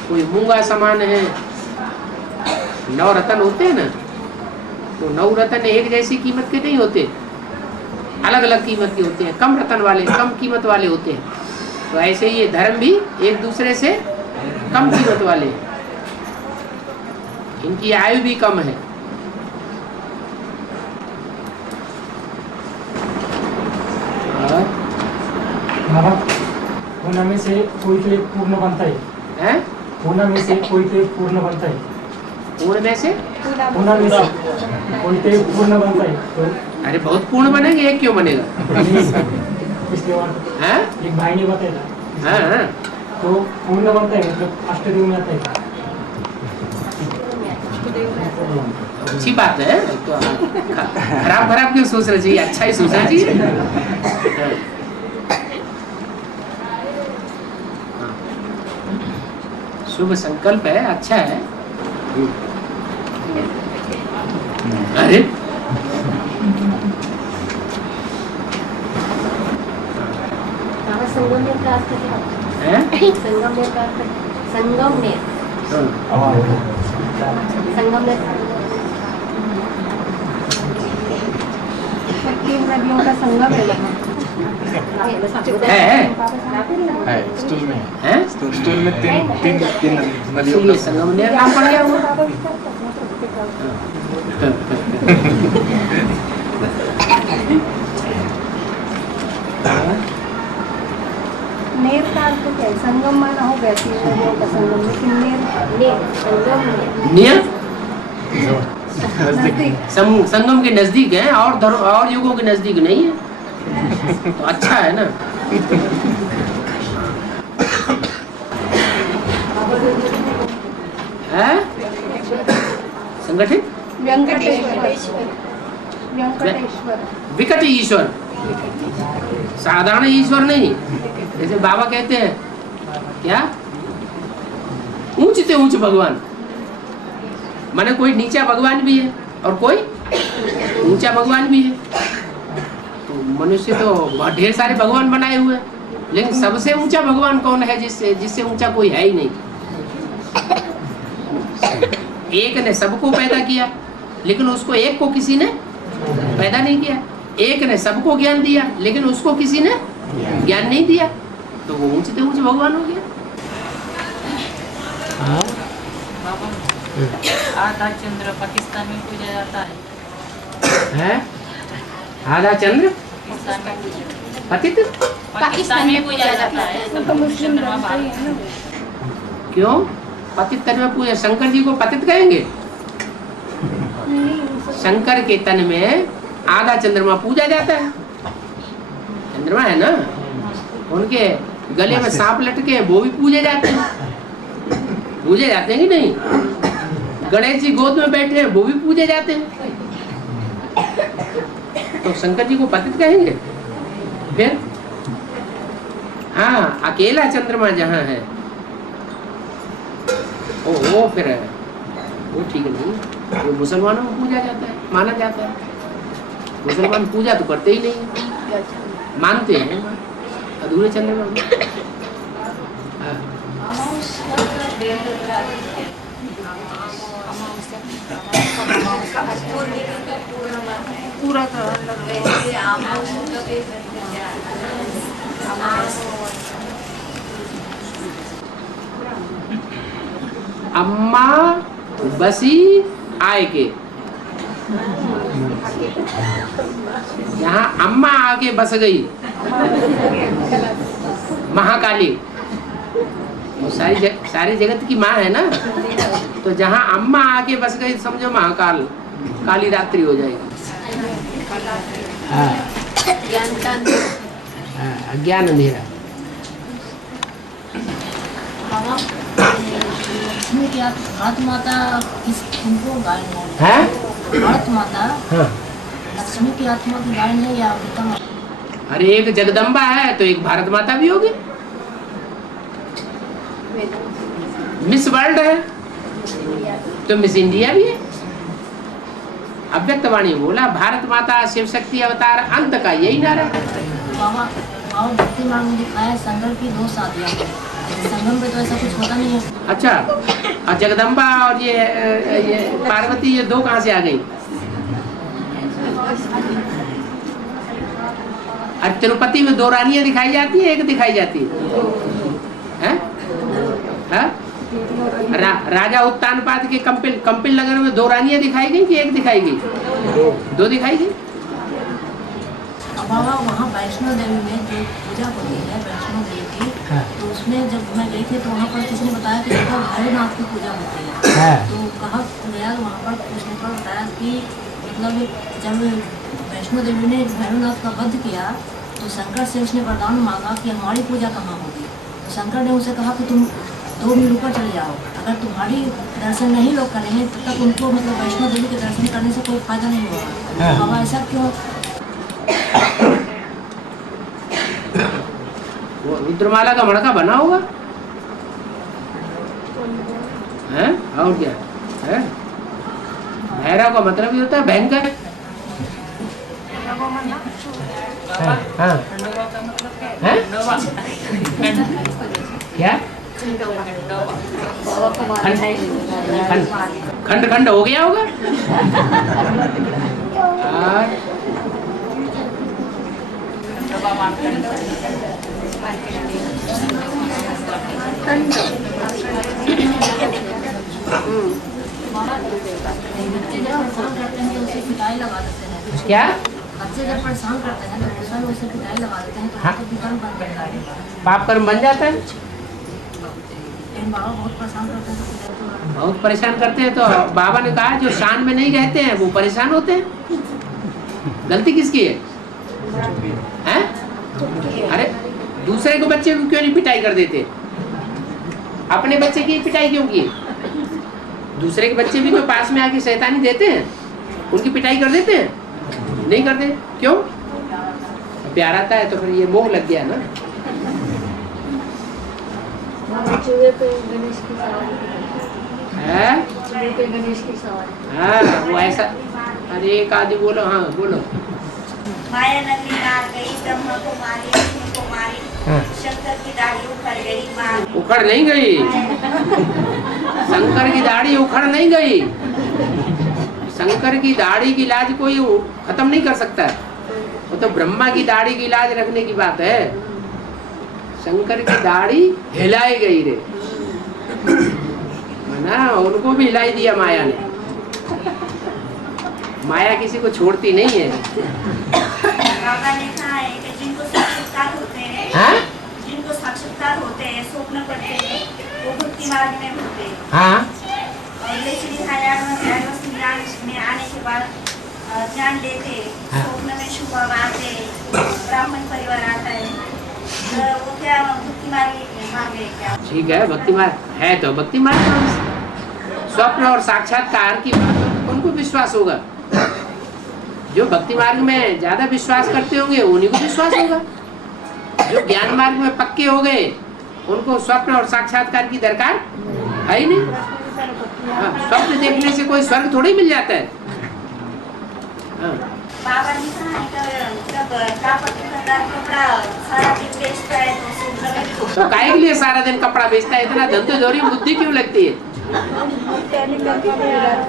कोई मूंगा समान है। 9 रत्न होते हैं ना, तो 9 रत्न एक जैसी कीमत के नहीं होते, अलग अलग कीमत के होते हैं। कम रत्न वाले कम कीमत वाले होते हैं। तो ऐसे ही ये धर्म भी एक दूसरे से कम कीमत वाले हैं, इनकी आयु भी कम है। पूर्ण में से कोई तो एक पूर्ण बनता है, पूर्ण में से कोई तो एक पूर्ण बनता है, पूर्ण में से कोई तो एक पूर्ण बनता है। तो अरे बहुत पूर्ण बनेंगे, एक क्यों बनेगा? इसके बाद एक भाई ने बताया तो पूर्ण बनता है, मतलब अष्टदेव में आता है। अच्छी बात है, तो खराब क्यों सोच रहे चाहिए, अच्छा ही सोचना चाहिए। शुभ संकल्प है, अच्छा है। अरे संगमनेर का अर्थ क्या है? संगमनेर का अर्थ संगमनेर, संगमनेर 3 नदियों का संगम है स्टूल में है, स्टूल में तीन नदियों का संगमनेर नाम पड़ गया हुआ। नेर का अर्थ क्या है? संगम माना हो गया नदियों का संगम, लेकिन नेर संगम के नजदीक है, और युगों के नजदीक नहीं है, तो अच्छा है ना। है संगठित विकट ईश्वर, साधारण ईश्वर नहीं। जैसे बाबा कहते हैं क्या, ऊंच से ऊंच भगवान, माने कोई नीचा भगवान भी है और कोई ऊंचा भगवान भी है। तो मनुष्य तो बहुत ढेर सारे भगवान बनाए हुए हैं, लेकिन सबसे ऊंचा भगवान कौन है? जिससे ऊंचा कोई है ही नहीं। एक ने सबको पैदा किया, लेकिन उसको एक को किसी ने पैदा नहीं किया। एक ने सबको ज्ञान दिया, लेकिन उसको किसी ने ज्ञान नहीं दिया, तो वो ऊंचे से ऊंचे भगवान हो गया। आधा चंद्र पाकिस्तान में पूजा जाता है। आधा चंद्र पाकिस्तान में पूजा जाता है, चंद्रमा भारत। क्यों पतित तन में पूजा? शंकर जी को पतित कहेंगे? शंकर के तन में आधा चंद्रमा पूजा जाता है। चंद्रमा है ना, उनके गले में सांप लटके हैं वो भी पूजे जाते हैं कि नहीं? गणेश जी गोद में बैठे हैं वो भी पूजे जाते हैं। तो शंकर जी को पतित कहेंगे? फिर हाँ, अकेला चंद्रमा जहाँ है वो फिर वो ठीक नहीं, वो मुसलमानों में पूजा जाता है, माना जाता है। मुसलमान पूजा तो करते ही नहीं, मानते हैं अधूरे चंद्रमा में। पूरा अम्मा बसी आए के, यहाँ अम्मा आके बस गई महाकाली, सारी जगत की माँ है ना, तो जहाँ अम्मा आके बस गई समझो महाकाल, काली रात्रि हो जाएगी। अज्ञान अंधेरा। लक्ष्मी की भारत माता किनको गायन है? भारत माता हाँ। लक्ष्मी की आत्मा की गायन है या अमृता माता? अरे एक जगदम्बा है तो एक भारत माता भी होगी। मिस वर्ल्ड है तो मिस इंडिया भी है। अव्यक्त वाणी बोला भारत माता शिव शक्ति अवतार अंत का यही नारा है। बाबा भक्ति मार्ग में दिखाया संगम की 2 शादियां, संगम में तो ऐसा कुछ होता नहीं है। अच्छा, और जगदम्बा और ये पार्वती ये 2 कहाँ से आ गई? और तिरुपति में 2 रानियां दिखाई जाती है, एक दिखाई जाती है? राजा उत्तानपाद के कंपिल नगर में 2 रानियां दिखाई गई कि एक दिखाई गई? 2 दिखाई गई। बाबा वहाँ वैष्णो देवी में जो पूजा होती है वैष्णो देवी की, तो उसमें जब मैं गई थी तो वहाँ पर किसी ने बताया कि भैरवनाथ की पूजा होती है। तो कहा गया वहाँ पर पूछने पर बताया कि मतलब जब वैष्णो देवी ने भैरवनाथ का वध किया तो शंकर से उसने वरदान मांगा कि हमारी पूजा कहाँ होगी। तो शंकर ने उसे कहा कि तुम 2 मील ऊपर चले जाओ, अगर तुम्हारी दर्शन नहीं लोग करेंगे तब तक उनको मतलब वैष्णो देवी के दर्शन करने से कोई फायदा नहीं होगा। बाबा ऐसा क्यों? वो रुद्रमाला का मड़का बना होगा है? और क्या है? भैरव का मतलब ही होता है भयंकर। हाँ। है? क्या खंड खंड हो गया होगा। क्या बच्चे जब परेशान करते हैं तो दूसरा में उसे पिटाई लगा देते हैं तो उसको विकल्प बन जाता है, पाप कर्म बन जाता है। लेकिन बाबा बहुत परेशान करते हैं तो बहुत परेशान करते हैं तो बाबा ने कहा जो शान में नहीं रहते हैं वो परेशान होते हैं। गलती किसकी है? हैं? अरे दूसरे को बच्चे को क्यों नहीं पिटाई कर देते? अपने बच्चे की पिटाई क्यों की? दूसरे के बच्चे भी तो पास में आके शैतानी देते हैं, उनकी पिटाई कर देते हैं? नहीं करते। क्यों? प्यार आता है तो फिर ये मोह लग गया ना। है? हाँ वो ऐसा। अरे एक आदमी बोलो। हाँ बोलो। माया नगरी नार गई, ब्रह्मा को मारी, विष्णु को मारी, शंकर की दाढ़ी उखड़ गई। उखड़ नहीं गई। शंकर की दाढ़ी उखड़ नहीं गई। शंकर की दाढ़ी की लाज कोई खत्म नहीं कर सकता है। वो तो ब्रह्मा की दाढ़ी की लाज रखने की बात है। शंकर की दाढ़ी हिलाई गई रे ना, उनको भी हिलाई दिया माया ने। माया किसी को छोड़ती नहीं है। बाबा ने कहा है कि जिनको साक्षात्कार होते हैं, जिनको साक्षात्कार होते हैं, स्वप्न पड़ते हैं, वो भक्ति मार्ग में होते हैं। हाँ। और लेकिन ज्ञान में आने के बाद ज्ञान लेते, स्वप्न में शुभ आते, ब्राह्मण परिवार आता है, वो क्या भक्ति मार्ग है क्या? ठीक है, भक्ति मार्ग है तो भक्ति मार्ग। स्वप्न और साक्षात्कार की बात उनको विश्वास होगा। जो भक्ति मार्ग में ज्यादा विश्वास करते होंगे उन्हीं को विश्वास होगा। जो ज्ञान मार्ग में पक्के हो गए उनको स्वप्न और साक्षात्कार की दरकार है ही नहीं। स्वप्न देखने से कोई स्वर्ग थोड़ी मिल जाता है। बाबा ने कहा जब कपड़ा सारा दिन बेचता है तो काहे के लिए सारा दिन कपड़ा बेचता है? इतना धंधोधड़ी बुद्धि क्यों लगती है?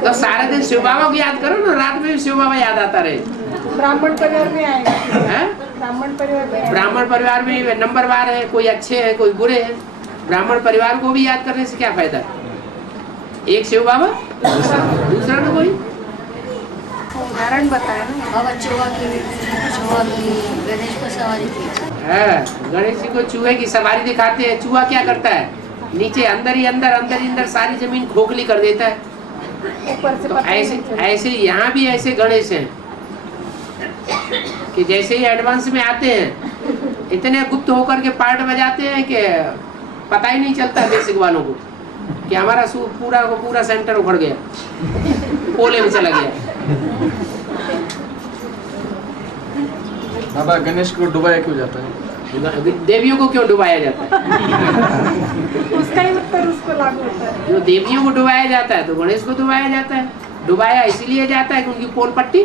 तो सारा दिन शिव बाबा को याद करो ना, रात में भी शिव बाबा याद आता रहे। ब्राह्मण परिवार में आएगा। ब्राह्मण परिवार में नंबरवार है, कोई अच्छे है कोई बुरे हैं। ब्राह्मण परिवार को भी याद करने से क्या फायदा? एक शिव बाबा दूसरा न कोई। उदाहरण बताया ना। बाबा चूहा की गणेश को सवारी की। गणेश जी को चूहे की सवारी दिखाते हैं। चूहा क्या करता है? नीचे अंदर ही अंदर सारी जमीन खोखली कर देता है। तो ऐसे यहाँ भी ऐसे गणेश हैं कि जैसे ही एडवांस में आते हैं इतने गुप्त होकर के पार्ट बजाते हैं कि पता ही नहीं चलता बेसिक वालों को कि हमारा पूरा सेंटर उखड़ गया, पोले में चला गया। बाबा गणेश को डुबाया क्यों जाता है? देवियों को क्यों डुबाया जाता है? उसका ही उत्तर उसको लागू होता है। जो देवियों को डुबाया जाता है तो गणेश को डुबाया जाता है। डुबाया इसलिए जाता है कि उनकी पोल पट्टी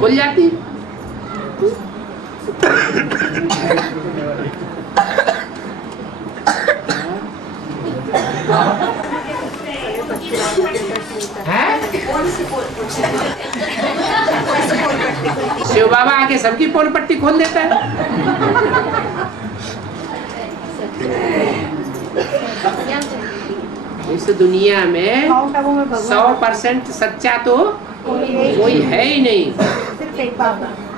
खुल जाती है। शिव बाबा आके सबकी पोल पट्टी खोल देता है। इस दुनिया में 100% सच्चा तो कोई है ही नहीं।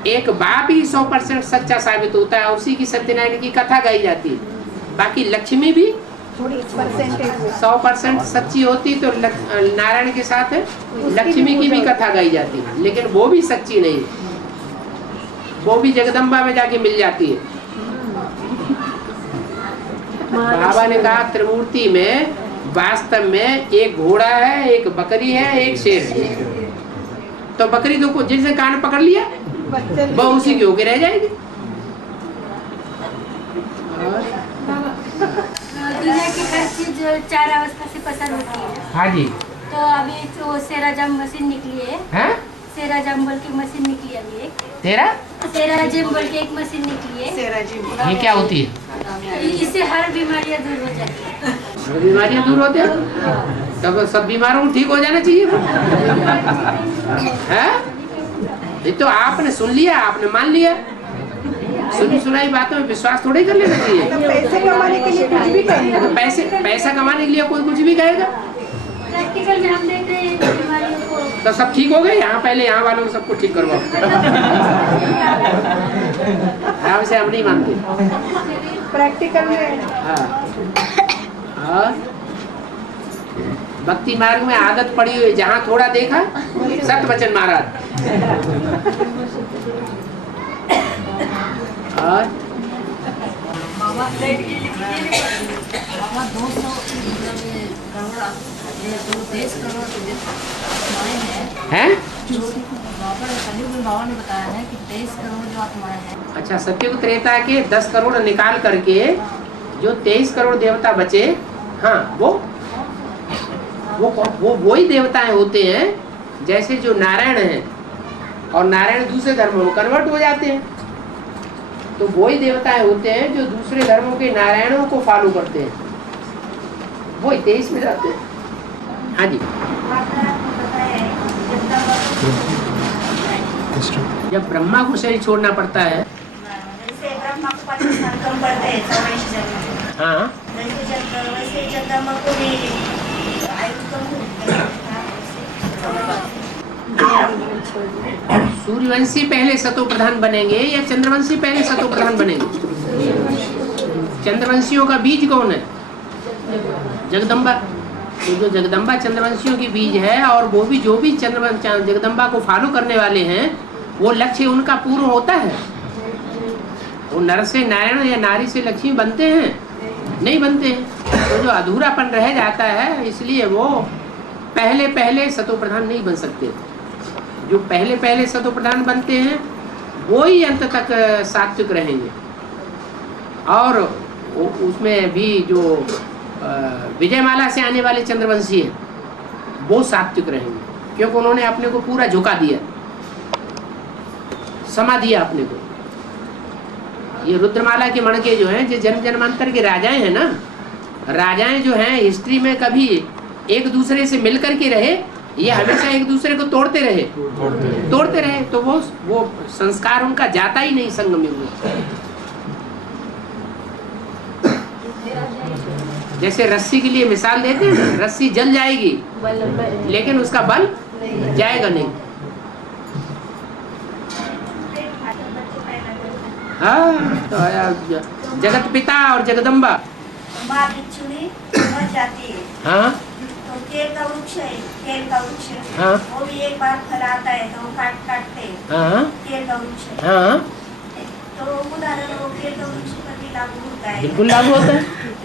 एक बाप ही 100% सच्चा साबित होता है, उसी की सत्यनारायण की कथा गाई जाती है। बाकी लक्ष्मी भी 100% सच्ची होती तो नारायण के साथ लक्ष्मी की भी कथा गाई जाती है, लेकिन वो भी सच्ची नहीं, वो भी जगदम्बा में जाके मिल जाती है। बाबा ने कहा त्रिमूर्ति में वास्तव में एक घोड़ा है, एक बकरी है, एक शेर है। तो बकरी तो जिसने कान पकड़ लिया वो उसी के होके रह जाएगी। दुनिया की हर चीज 4 अवस्था से पसंद होती है। हाँ जी। तो अभी तो सेराजाम मशीन निकली है। सेराजाम बोल की मशीन निकली अभी एक। सेराजिम बोल के एक मशीन निकली है। ये क्या होती है? इससे हर बीमारियां दूर हो जाती है। बीमारियां दूर होती है? तब सब बीमारों को ठीक हो जाना चाहिए है? ये तो आपने सुन लिया, आपने मान लिया। सुनी सुनाई बातों में विश्वास थोड़ी कर लेना चाहिए। पैसे कमाने के लिए कुछ भी कहेगा। तो पैसा कमाने के लिए कोई कुछ भी कहेगा। प्रैक्टिकल में हम देखते हैं बीमारियों को। तो सब ठीक हो गए? यहाँ पहले यहाँ वालों को सबको ठीक करवाओ। हमसे हम नहीं मानते। प्रैक्टिकल में भक्ति मार्ग में आदत पड़ी हुई, जहाँ थोड़ा देखा सत्य वचन महाराज। और बाबा 200 हैं? बाबा ने बताया है कि 23 करोड़ जो आत्माएं हैं। अच्छा, सत्युग त्रेता के 10 करोड़ निकाल करके जो 23 करोड़ देवता बचे, हाँ वो ही देवताएं होते हैं जैसे जो नारायण हैं, और नारायण दूसरे धर्मों में कन्वर्ट हो जाते हैं। तो वो ही देवताएं होते हैं जो दूसरे धर्मों के नारायणों को फॉलो करते हैं, वो 23 में जाते हैं। हाँ जी। जब ब्रह्मा को शरीर छोड़ना पड़ता है, जैसे ब्रह्मा को 25 साल कम पड़ते हैं 24 जन्म। हाँ, वैसे जगदम्बा को भी आयु कम सूर्यवंशी पहले सतो प्रधान बनेंगे या चंद्रवंशी पहले सतो प्रधान बनेंगे? चंद्रवंशियों का बीज कौन है? जगदम्बा। तो जो जगदम्बा चंद्रवंशियों की बीज है, और वो भी जो भी जगदम्बा को फॉलो करने वाले हैं, वो लक्ष्य उनका पूर्ण होता है। वो नर से नारायण या नारी से लक्ष्मी बनते हैं? नहीं बनते हैं। तो जो अधूरापन रह जाता है, इसलिए वो पहले पहले सतो प्रधान नहीं बन सकते। जो पहले पहले सतो प्रधान बनते हैं वो ही अंत तक सात्विक रहेंगे। और उसमें भी जो विजयमाला से आने वाले चंद्रवंशी हैं वो सात्विक रहेंगे, क्योंकि उन्होंने अपने को पूरा झुका दिया, समा दिया अपने को। ये रुद्रमाला के मणके जो हैं, जो जन्म जन्मांतर के राजाएं हैं ना, राजाएं जो हैं हिस्ट्री में कभी एक दूसरे से मिलकर के रहे, ये हमेशा एक दूसरे को तोड़ते रहे। तो वो संस्कार उनका जाता ही नहीं संग में हुआ। जैसे रस्सी के लिए मिसाल देते हैं, रस्सी जल जाएगी लेकिन उसका बल जाएगा नहीं। हाँ, तो जगत पिता और जगदम्बा माँ बिच्छुनी मर जाती है। हाँ, तो केल का वृक्ष है, केल का वृक्ष, हाँ, वो भी एक बार फल आता है तो वो काटते हैं। हाँ, केल का वृक्ष है। हाँ, तो उदाहरण वो केल का वृक्ष पर भी लागू होता है। बिल्कुल लागू होता है।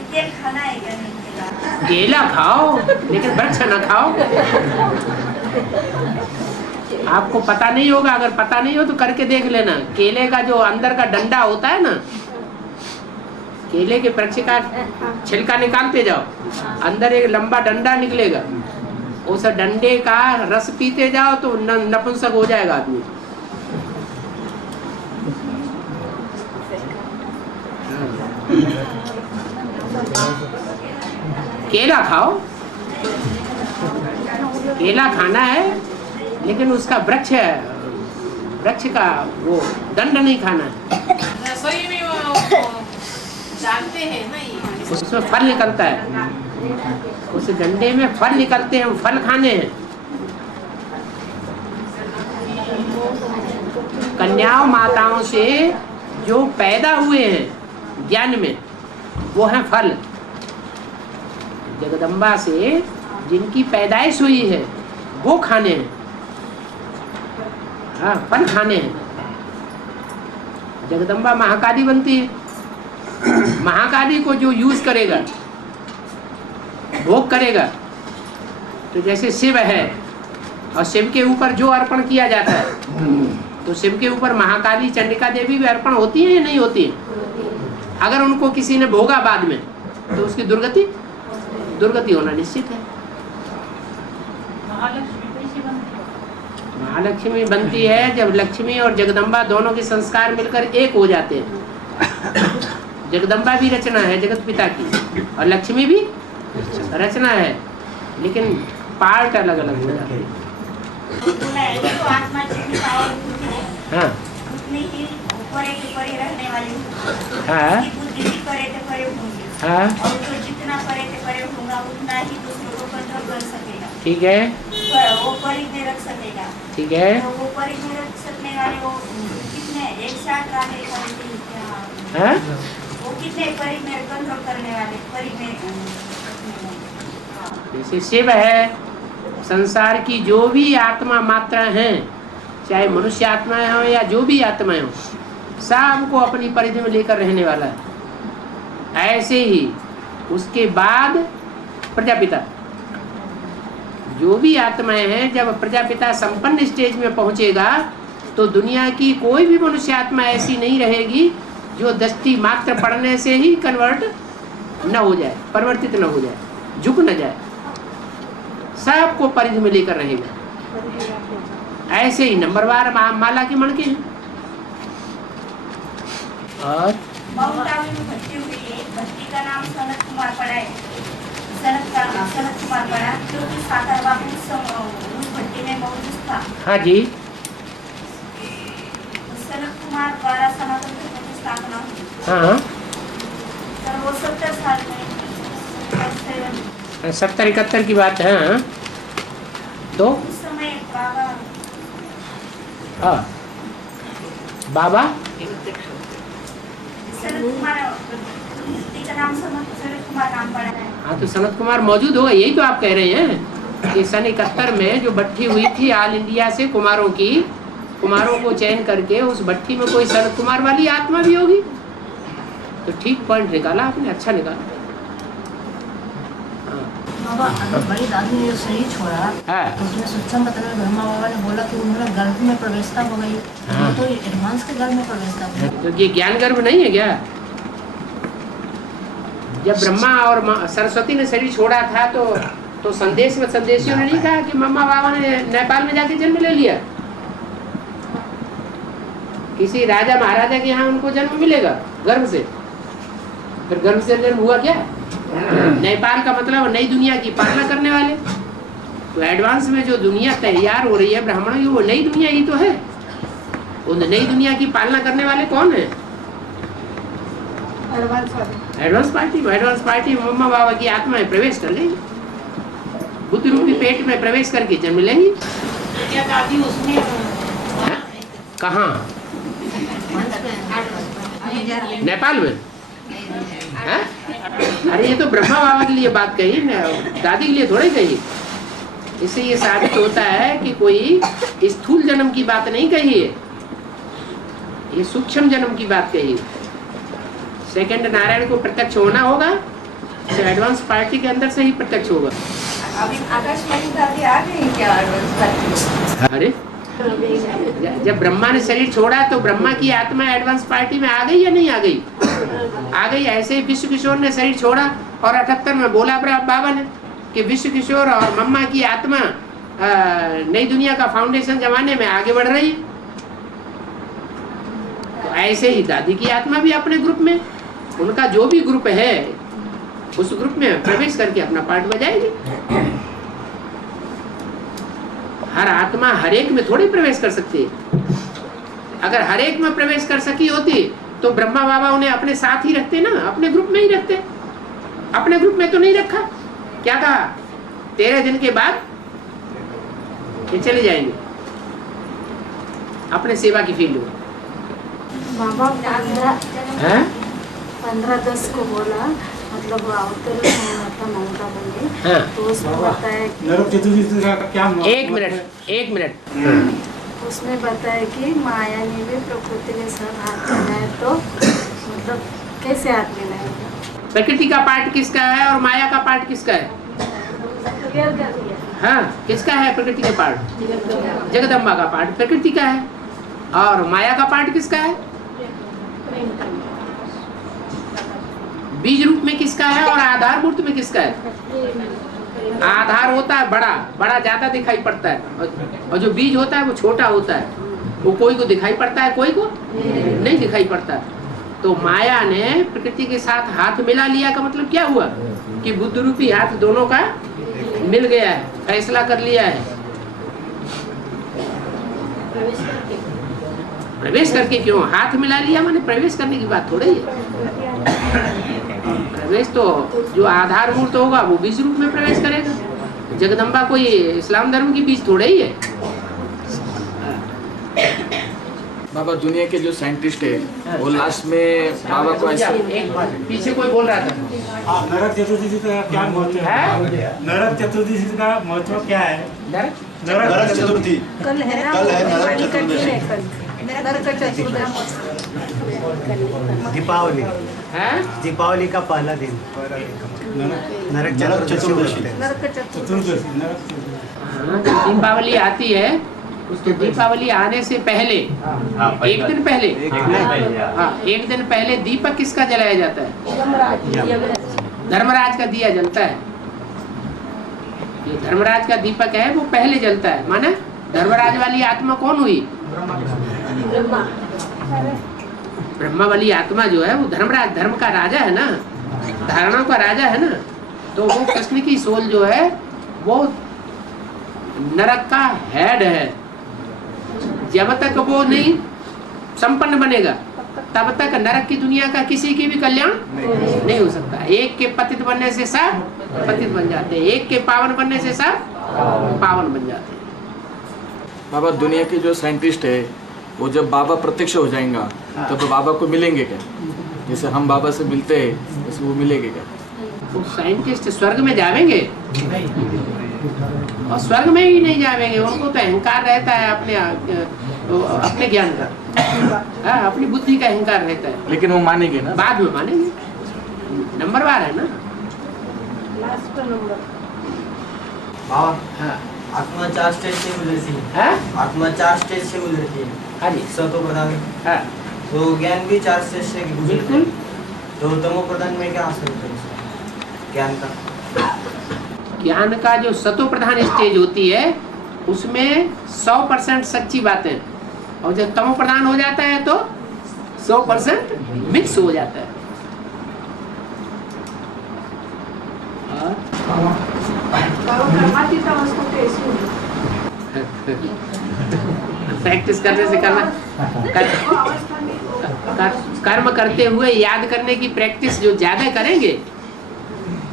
केल खाना है क्या? नहीं केला। केला खाओ लेकिन वृक्ष न खाओ। आपको पता नहीं होगा, अगर पता नहीं हो तो करके देख लेना। केले का जो अंदर का डंडा होता है ना, केले के वृक्ष का छिलका निकालते जाओ, अंदर एक लंबा डंडा निकलेगा। उस डंडे का रस पीते जाओ तो नपुंसक हो जाएगा आदमी। केला खाओ, केला खाना है लेकिन उसका वृक्ष का वो दंड नहीं खाना है। रसोई में वो डालते हैं ना, ये उसमें फल निकलता है, उस डंडे में फल निकलते हैं, वो फल खाने हैं। कन्याओं माताओं से जो पैदा हुए हैं ज्ञान में, वो है फल। जगदम्बा से जिनकी पैदाइश हुई है वो खाने हैं। हाँ, फल खाने हैं। जगदम्बा महाकाली बनती है। महाकाली को जो यूज करेगा, भोग करेगा, तो जैसे शिव है और शिव के ऊपर जो अर्पण किया जाता है, तो शिव के ऊपर महाकाली चंडिका देवी भी अर्पण होती है या नहीं होती है? अगर उनको किसी ने भोगा बाद में तो उसकी दुर्गति होना निश्चित है। महालक्ष्मी बनती है जब लक्ष्मी और जगदम्बा दोनों के संस्कार मिलकर एक हो जाते हैं। जगदम्बा भी रचना है जगत पिता की और लक्ष्मी भी रचना है, लेकिन पार्ट अलग अलग हो जाते हैं। हाँ, हाँ, हाँ, ठीक है, वो परिध में रख सकेगा। ठीक है, तो वो परिध में रख सकने वाले वो कितने एक साथ राधे हाँ, वो कितने परिध में कंट्रोल करने वाले परिध में? जैसे शिव है, संसार की जो भी आत्मा मात्रा हैं, चाहे मनुष्य आत्माएं हो या जो भी आत्माएं हो, सबको अपनी परिधि में लेकर रहने वाला है। ऐसे ही उसके बाद प्रजापिता, जो भी आत्माएं हैं, जब प्रजापिता संपन्न स्टेज में पहुंचेगा तो दुनिया की कोई भी मनुष्य आत्मा ऐसी नहीं रहेगी जो दृष्टि मात्र पड़ने से ही कन्वर्ट न हो जाए, परिवर्तित न हो जाए, झुक न जाए, सबको परिधि में लेकर रहेगा। ऐसे ही नंबरवार माला के मणके हैं। और माउंट आबू में भर्ती हुई है, भर्ती का नाम सनत कुमार पड़ा है। सनत कुमार पड़ा क्योंकि साकार बाबू उस भर्ती में मौजूद था। हाँ जी, सनत कुमार द्वारा सनातन धर्म की स्थापना हुई। हाँ, तो वो 70 साल में 70-71 की बात है। हाँ, तो उस समय बाबा बाबा सनत कुमार का नाम सनत कुमार नाम पड़ा है। हाँ, तो सनत कुमार मौजूद होगा, यही तो आप कह रहे हैं कि सन 71 में जो भट्टी हुई थी ऑल इंडिया से कुमारों को चयन करके, उस भट्टी में कोई सनत कुमार वाली आत्मा भी होगी। तो ठीक पॉइंट निकाला आपने, अच्छा निकाला। बाबा अगर बड़ी दादी ने शरीर छोड़ा तो उसमें सूक्ष्म पत्र में ब्रह्मा बाबा ने बोला कि उन्होंने गर्भ में प्रवेशता हो गई, तो एडवांस के गर्भ में प्रवेशता हो गई। तो ये ज्ञान गर्भ नहीं है क्या? जब ब्रह्मा और सरस्वती ने शरीर छोड़ा था तो संदेश में संदेशियों ने नहीं कहा कि मम्मा बाबा ने नेपाल में जाके जन्म ले लिया। किसी राजा महाराजा के यहाँ उनको जन्म मिलेगा गर्भ से, फिर गर्भ से जन्म हुआ क्या? नेपाल का मतलब नई दुनिया की पालना करने वाले। तो एडवांस में जो दुनिया तैयार हो रही है ब्राह्मणों की, वो नई दुनिया ही तो है। उन नई दुनिया की पालना करने वाले कौन है? एडवांस पार्टी में मम्मा बाबा की आत्मा में प्रवेश कर लेगी, बुद्ध रूपी पेट में प्रवेश करके जन्म लेंगी। क्या दादी उसमें कहाँ? नेपाल में? है? अरे ये तो ब्रह्मा बाबा के लिए बात कही ना, दादी के लिए थोड़ी कही। इससे ये साबित होता है कि कोई स्थूल जन्म की बात नहीं कही है, ये सूक्ष्म जन्म की बात कही है। सेकंड नारायण को प्रत्यक्ष होना होगा तो एडवांस पार्टी के अंदर से ही प्रत्यक्ष होगा। अभी आकाशवाणी दादी आ गई क्या एडवांस पार्टी? अरे जब ब्रह्मा ने शरीर छोड़ा तो ब्रह्मा की आत्मा एडवांस पार्टी में आ गई या नहीं आ गई? आ गई। ऐसे ही विश्व किशोर ने शरीर छोड़ा और 78 में बोला बाबा ने कि विश्व किशोर और मम्मा की आत्मा नई दुनिया का फाउंडेशन जमाने में आगे बढ़ रही। तो ऐसे ही दादी की आत्मा भी अपने ग्रुप में, उनका जो भी ग्रुप है उस ग्रुप में प्रवेश करके अपना पार्ट बजाएगी। हर आत्मा हर एक में थोड़ी प्रवेश कर सकती है। अगर हर एक में प्रवेश कर सकी होती तो ब्रह्मा बाबा उन्हें अपने साथ ही रखते ना, अपने ग्रुप में ही रखते। अपने ग्रुप में तो नहीं रखा। क्या कहा? 13 दिन के बाद ये चले जाएंगे अपने सेवा की फील्ड में। बाबा 15-10 को बोला, मतलब ममता बोले, तो उसमें बताया नरक चतुर्दशी का क्या? एक मिनट उसमें बताया कि माया ने भी प्रकृति के साथ हाथ मिलाया, तो मतलब कैसे हाथ मिलाया? प्रकृति का पार्ट किसका है और माया का पार्ट किसका है? हाँ, किसका है प्रकृति का पार्ट? जगदम्बा का पार्ट प्रकृति का है। और माया का पार्ट किसका है? बीज रूप में किसका है और आधार मूर्त में किसका है? आधार होता है बड़ा ज्यादा दिखाई पड़ता है, और जो बीज होता है वो छोटा होता है। वो कोई को दिखाई पड़ता है, कोई को नहीं दिखाई पड़ता। तो माया ने प्रकृति के साथ हाथ मिला लिया का मतलब क्या हुआ कि बुद्ध रूपी हाथ दोनों का मिल गया है, फैसला कर लिया है। प्रवेश करके क्यों हाथ मिला लिया? माने प्रवेश करने की बात थोड़ी है। प्रवेश तो जो आधार मूर्त होगा वो बीज रूप में प्रवेश करेगा। जगदम्बा कोई इस्लाम धर्म की बीज थोड़े ही है। बाबा दुनिया के जो साइंटिस्ट है वो लास्ट में बाबा को ऐसा पीछे कोई बोल रहा था। नरक चतुर्दशी का क्या महत्व है? नरक चतुर्दशी का महत्व क्या है? नरक चतुर्थी कल है ना, नरक चतुर्दशी। नरक चतुर्दशी दीपावली का पहला दिन नरक चतुर्दशी। दीपावली आती है, उसको दीपावली आने से पहले एक दिन पहले दीपक किसका जलाया जाता है? धर्मराज का दिया जलता है। ये धर्मराज का दीपक है वो पहले जलता है। माना धर्मराज वाली आत्मा कौन हुई? ब्रह्मा वाली आत्मा जो है वो धर्मराज, धर्म का राजा है ना, धारणाओं का राजा है ना। तो वो कृष्ण की सोल जो है वो नरक का हेड है। जब तक वो नहीं संपन्न बनेगा तब तक नरक की दुनिया का किसी की भी कल्याण नहीं हो सकता। एक के पतित बनने से सब पतित बन जाते हैं, एक के पावन बनने से सब पावन बन जाते हैं। बाबा दुनिया के जो साइंटिस्ट है वो जब बाबा प्रत्यक्ष हो जाएगा तब तो बाबा को मिलेंगे क्या? जैसे हम बाबा से मिलते हैं वैसे वो मिलेंगे क्या? वो साइंटिस्ट स्वर्ग में जाएंगे और स्वर्ग में ही नहीं जाएंगे। उनको तो अहंकार रहता है अपने ज्ञान का, अपनी बुद्धि का अहंकार रहता है। लेकिन वो मानेंगे ना, बाद में मानेंगे, नंबरवार है ना। लास्ट नंबर आत्मा 4 स्टेज से गुजरती है। आत्मा 4 स्टेज से गुजरती है। हाँ जी। सतो प्रधान तो ज्ञान भी 4 स्टेज से गुजरती है। तो तमो प्रधान में क्या असर होता है ज्ञान का? ज्ञान का जो सतो प्रधान स्टेज होती है उसमें 100% सच्ची बातें, और जब तमो प्रधान हो जाता है तो 100% मिक्स हो जाता है। प्रैक्टिस करने से करना, कर्म करते हुए याद करने की प्रैक्टिस जो ज्यादा करेंगे,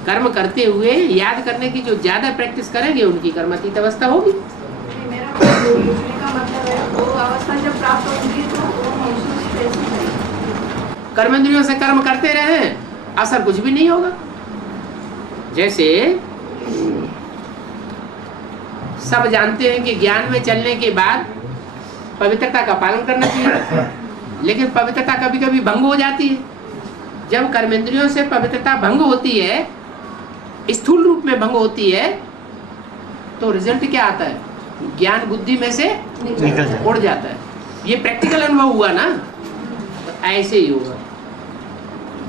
कर्म करते हुए याद करने की जो ज्यादा प्रैक्टिस करेंगे उनकी कर्मातीत अवस्था होगी। मेरा पूछने का मतलब है वो अवस्था जब प्राप्त होगी तो वो महसूस कैसे होगी? कर्मेंद्रियों से कर्म करते रहे, असर कुछ भी नहीं होगा। जैसे सब जानते हैं कि ज्ञान में चलने के बाद पवित्रता का पालन करना चाहिए, लेकिन पवित्रता कभी कभी भंग हो जाती है। जब कर्मेंद्रियों से पवित्रता भंग होती है, स्थूल रूप में भंग होती है, तो रिजल्ट क्या आता है? ज्ञान बुद्धि में से उड़ जाता है। ये प्रैक्टिकल अनुभव हुआ ना, तो ऐसे ही होगा।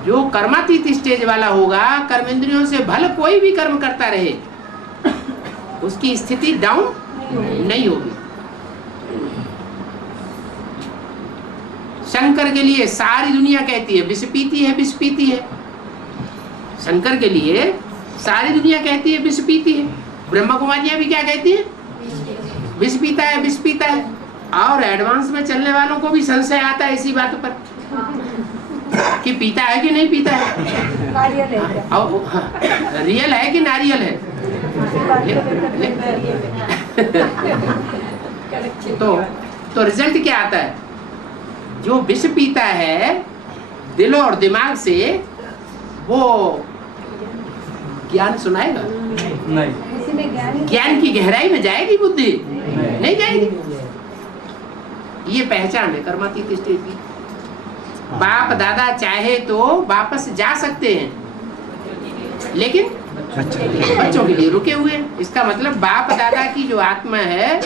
जो कर्मातीत स्टेज वाला होगा, कर्मेंद्रियों से भले कोई भी कर्म करता रहे, उसकी स्थिति डाउन नहीं होगी। शंकर के लिए सारी दुनिया कहती है विष पीती है, विष पीती है। शंकर के लिए सारी दुनिया कहती है विष पीती है। ब्रह्मा कुमारियां भी क्या कहती है? विष पीता है, विष पीता है। और एडवांस में चलने वालों को भी संशय आता है इसी बात पर कि पीता है कि नहीं पीता है, रियल है कि नारियल है। तो रिजल्ट क्या आता है? जो विष पीता है दिल और दिमाग से, वो ज्ञान सुनाएगा नहीं। ज्ञान की गहराई में जाएगी बुद्धि? नहीं जाएगी। ये पहचान है कर्मातीत स्टेज की। बाप दादा चाहे तो वापस जा सकते हैं, लेकिन बच्चों के लिए रुके हुए हैं। इसका मतलब बाप दादा की जो आत्मा है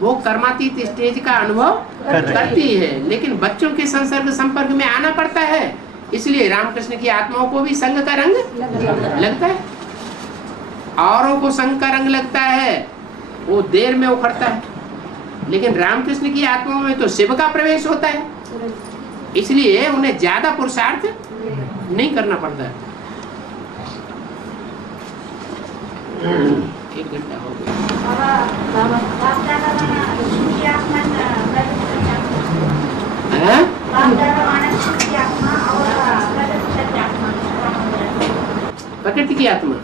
वो कर्मातीत स्टेज का अनुभव करती है, लेकिन बच्चों के संसर्ग संपर्क में आना पड़ता है। इसलिए रामकृष्ण की आत्माओं को भी संग का रंग लगता है, औरों को संग का रंग लगता है, वो देर में उखड़ता है। लेकिन रामकृष्ण की आत्माओं में तो शिव का प्रवेश होता है, इसलिए उन्हें ज्यादा पुरुषार्थ नहीं करना पड़ता है। 1 घंटा हो गया। प्रकृति की आत्मा,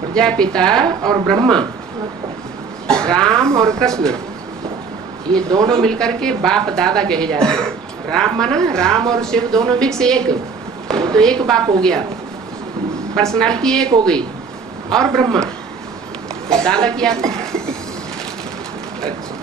प्रजापिता और ब्रह्मा, राम और कृष्ण, ये दोनों मिलकर के बाप दादा कहे जाते हैं। राम माना राम और शिव दोनों मिक्स एक, तो एक बाप हो गया, पर्सनालिटी एक हो गई। और ब्रह्मा तो दादा की आत्मा। अच्छा